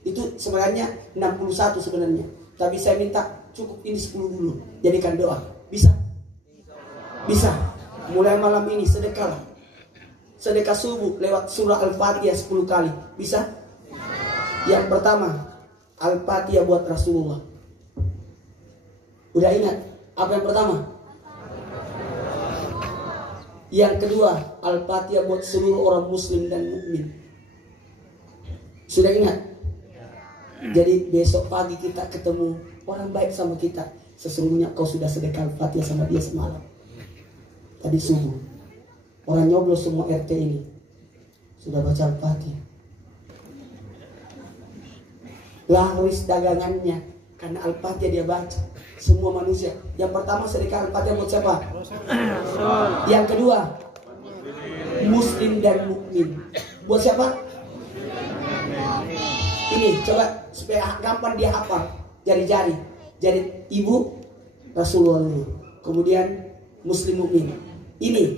Itu sebenarnya 61 sebenarnya. Tapi saya minta cukup ini 10 dulu. Jadikan doa. Bisa? Mulai malam ini sedekah. Sedekah subuh lewat surah Al-Fatihah 10 kali. Bisa? Yang pertama, Al-Fatihah buat Rasulullah. Udah ingat? Apa yang pertama? Yang kedua, Al-Fatihah buat seluruh orang muslim dan mukmin. Sudah ingat? Jadi besok pagi kita ketemu orang baik sama kita, sesungguhnya kau sudah sedekah Al-Fatihah sama dia semalam. Tadi subuh. Orang nyoblos semua RT ini sudah baca Al-Fatihah. Laris dagangannya karena Al-Fatihah dia baca. Semua manusia. Yang pertama sedekah Al-Fatihah buat siapa? Yang kedua, muslim dan mukmin. Buat siapa? Ini coba supaya gampang dia hafal. Jari-jari. Jadi ibu Rasulullah dulu. Kemudian muslim mukmin. Ini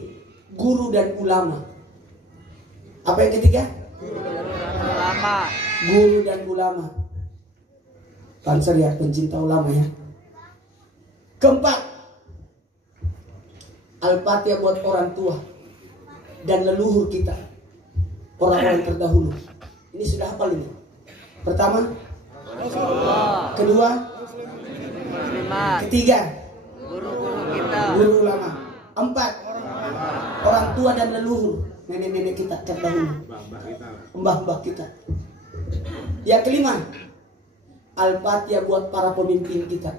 guru dan ulama. Apa yang ketiga? Guru dan ulama. Panser ya, pencinta ulama ya. Keempat, Al-Fatihah buat orang tua dan leluhur kita, orang-orang terdahulu. Ini sudah hafal ini. Pertama, kedua, ketiga, guru ulama. 4, Orang tua dan leluhur, nenek-nenek kita terdahulu, mbah-mbah kita. Yang kelima, Al-Fatihah buat para pemimpin kita,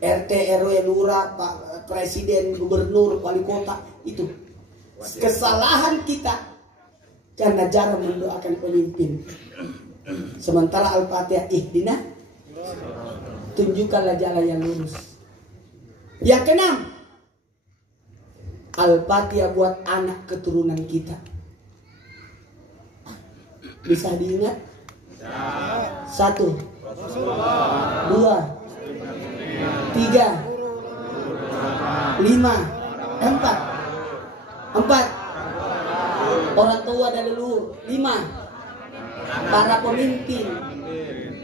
RT, RW, lurah, Pak Presiden, Gubernur, Wali Kota. Itu kesalahan kita karena jarang mendoakan pemimpin. Sementara Al-Fatihah, ihdina, tunjukkanlah jalan yang lurus. Yang keenam, Al-Fatihah buat anak keturunan kita. Bisa diingat? 1, 2, 3, 5, 4. Orang tua dan leluhur. 5, para pemimpin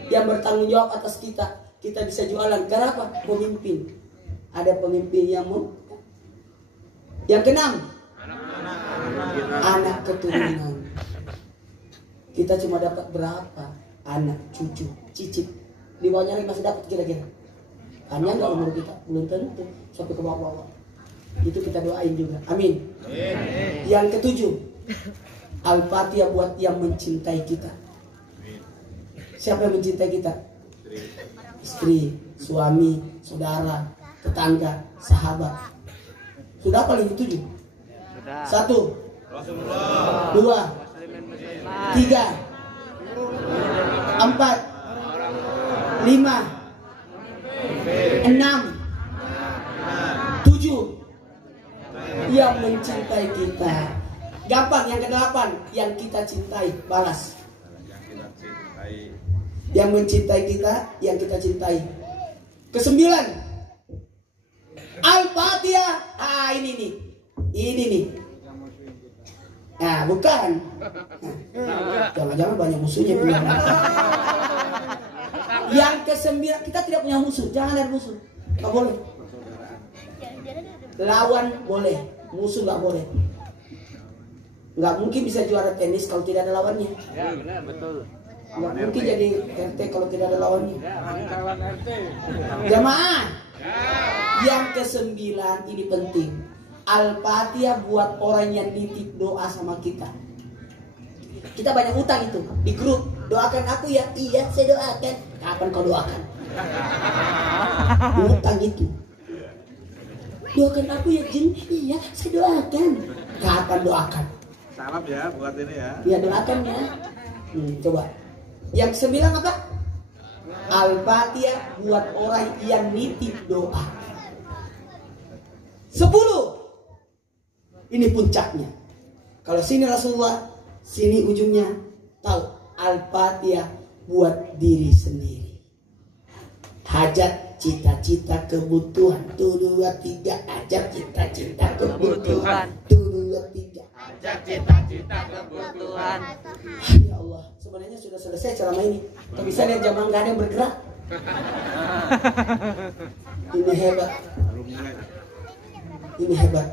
yang bertanggung jawab atas kita. Kita bisa jualan. Kenapa? Pemimpin. Ada pemimpin yang mau. Yang keenam, anak keturunan. Kita cuma dapat berapa? Anak, cucu, cicit. Di bawahnya lagi masih dapat kira-kira. Hanya nggak umur kita, belum tentu sampai ke bawah-bawah. Itu kita doain juga. Amin. Yang ketujuh, Al-Fatihah buat yang mencintai kita. Siapa yang mencintai kita? Istri, suami, saudara, tetangga, sahabat. Sudah paling 7. 1, 2, 3, 4, 5, 6, 7. Yang mencintai kita. Gampang. Yang ke-8, yang kita cintai, balas. Yang mencintai kita, yang kita cintai. Ke-9, Al-Fatihah. Ini nih. Nah, bukan. Jangan-jangan banyak musuhnya. Yang ke-9, kita tidak punya musuh. Jangan ada musuh. Nggak boleh. Lawan boleh, musuh nggak boleh. Nggak mungkin bisa juara tenis kalau tidak ada lawannya. Ya, benar, betul. Nggak mungkin jadi RT kalau tidak ada lawannya. Jamaah. Yang ke-9 ini penting. Al-Fatihah buat orang yang nitip doa sama kita. Kita banyak utang itu di grup. Doakan aku ya. Iya, saya doakan. Kapan kau doakan? Utang itu. Doakan aku ya, Jin. Iya, saya doakan. Kapan doakan? Salam ya buat ini ya. Ya doakan ya. Coba. Yang ke-9 apa? Al-Fatihah buat orang yang nitip doa. 10. Ini puncaknya. Kalau sini Rasulullah, sini ujungnya. Tahu, Al-Fatihah buat diri sendiri. Hajat, cita-cita, kebutuhan. 1, 2, 3. Hajat, cita-cita, kebutuhan. 1, 2, 3. Hajat, cita-cita, kebutuhan. Ya Allah, sebenarnya sudah selesai ceramah ini. Tapi saya lihat jamaah nggak ada yang bergerak. Ini hebat. Baru mulai. Ini hebat.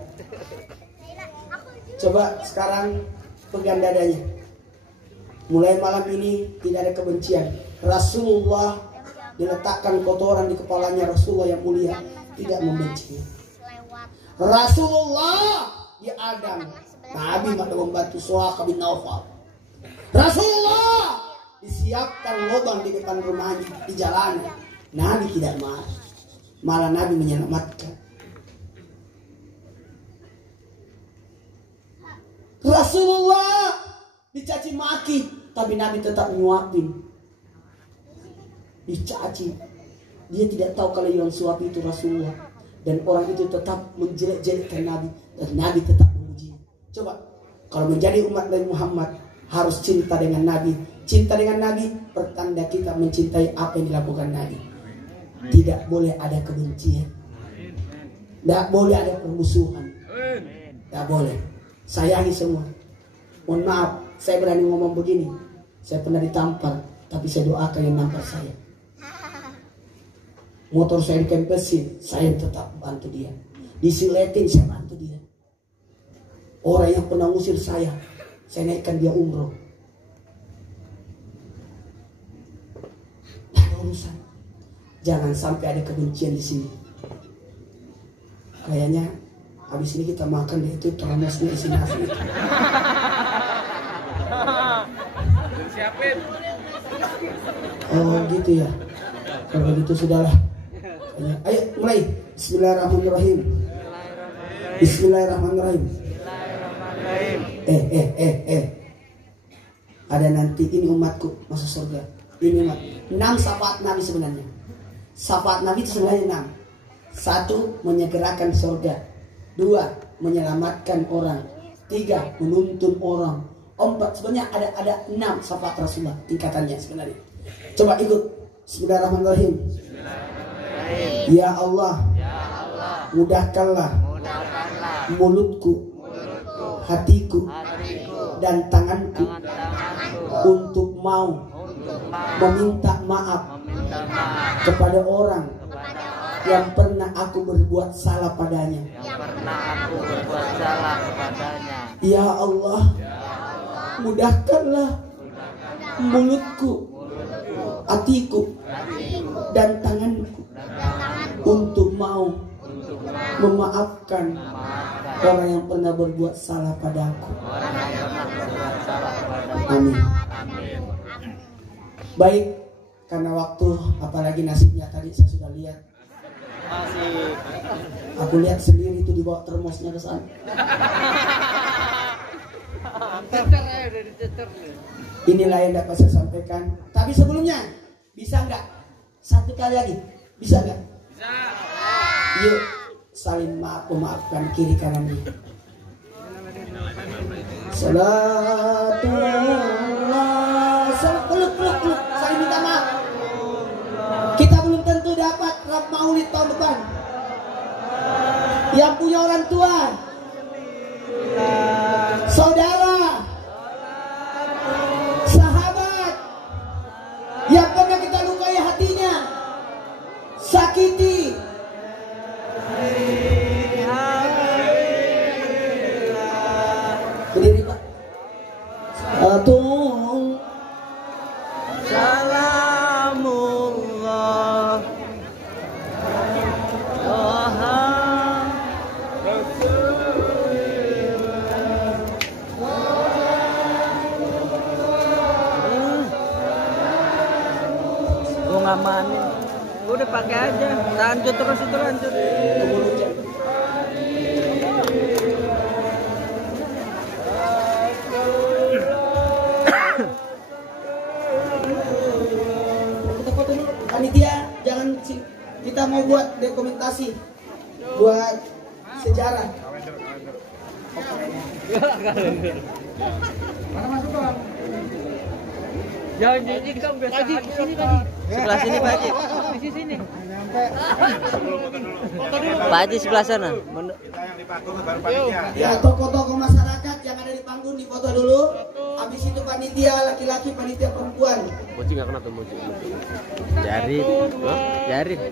Coba sekarang pegang dadanya. Mulai malam ini tidak ada kebencian. Rasulullah diletakkan kotoran di kepalanya. Rasulullah yang mulia tidak membenci. Rasulullah di Adam, Nabi pada membantu Suraqah bin Naufal. Rasulullah disiapkan lubang di depan rumahnya, di jalanan. Nabi tidak marah, malah Nabi menyelamatkan. Rasulullah dicaci maki, tapi Nabi tetap nyuapin. Dicaci, dia tidak tahu kalau yang suap itu Rasulullah, dan orang itu tetap menjelek-jelekkan Nabi, dan Nabi tetap memuji. Coba, kalau menjadi umat Nabi Muhammad harus cinta dengan Nabi. Cinta dengan Nabi pertanda kita mencintai apa yang dilakukan Nabi. Tidak boleh ada kebencian, tidak boleh ada permusuhan, tidak boleh. Sayangi semua. Mohon maaf, saya berani ngomong begini. Saya pernah ditampar, tapi saya doakan yang nampar saya. Motor saya dikempesin, saya tetap bantu dia. Disiletin, saya bantu dia. Orang yang pernah ngusir saya naikkan dia umroh. Tidak ada urusan. Jangan sampai ada kebencian di sini. Kayaknya Habis ini kita makan deh itu termosnya isi nasi itu. Siapin. Oh gitu ya. Kalau gitu sudahlah. Ayo mulai. Bismillahirrahmanirrahim. Bismillahirrahmanirrahim. Ada nanti ini umatku masuk surga. Ini umat. 6 syafaat Nabi sebenarnya. Syafaat Nabi itu sebenarnya 6. 1. Menyegerakan surga. 2. Menyelamatkan orang. 3. Menuntun orang. 4. Sebenarnya ada 6 syafaat Rasulullah tingkatannya sebenarnya. Coba ikut. Bismillahirrahmanirrahim. Ya Allah, mudahkanlah mulutku, hatiku, dan tanganku untuk mau meminta maaf kepada orang yang pernah aku berbuat salah padanya. Ya Allah, mudahkanlah mulutku, hatiku, dan tanganku untuk mau memaafkan orang yang pernah berbuat salah padaku. Amin. Baik, karena waktu apalagi nasibnya tadi saya sudah lihat. Aku lihat sendiri itu dibawa termosnya ke sana. Inilah yang dapat saya sampaikan. Tapi sebelumnya, bisa nggak? Satu kali lagi, bisa nggak? Bisa. Yuk, saling memaafkan kiri kanannya. Salatullah, peluk, saling minta maaf. Kita belum tentu dapat Rab Maulid tahun depan. Yang punya orang tua, saudara, sahabat yang pernah kita lukai hatinya, sakiti, berdiri Pak. Salamullah Gue ngamanin. Udah pakai aja. Lanjut terus itu lanjut. Panitia, jangan kita mau buat dokumentasi, buat sejarah. Jangan jadi kamu biasa di sini tadi. Sebelah sini Pak Haji. Di sini. Pak Haji sebelah sana. Kita yang di panggung baru panitia. Ya, tokoh-tokoh masyarakat yang ada di panggung difoto dulu. Habis itu panitia laki-laki, panitia perempuan. Moci nggak kena tuh Moci. Jarin.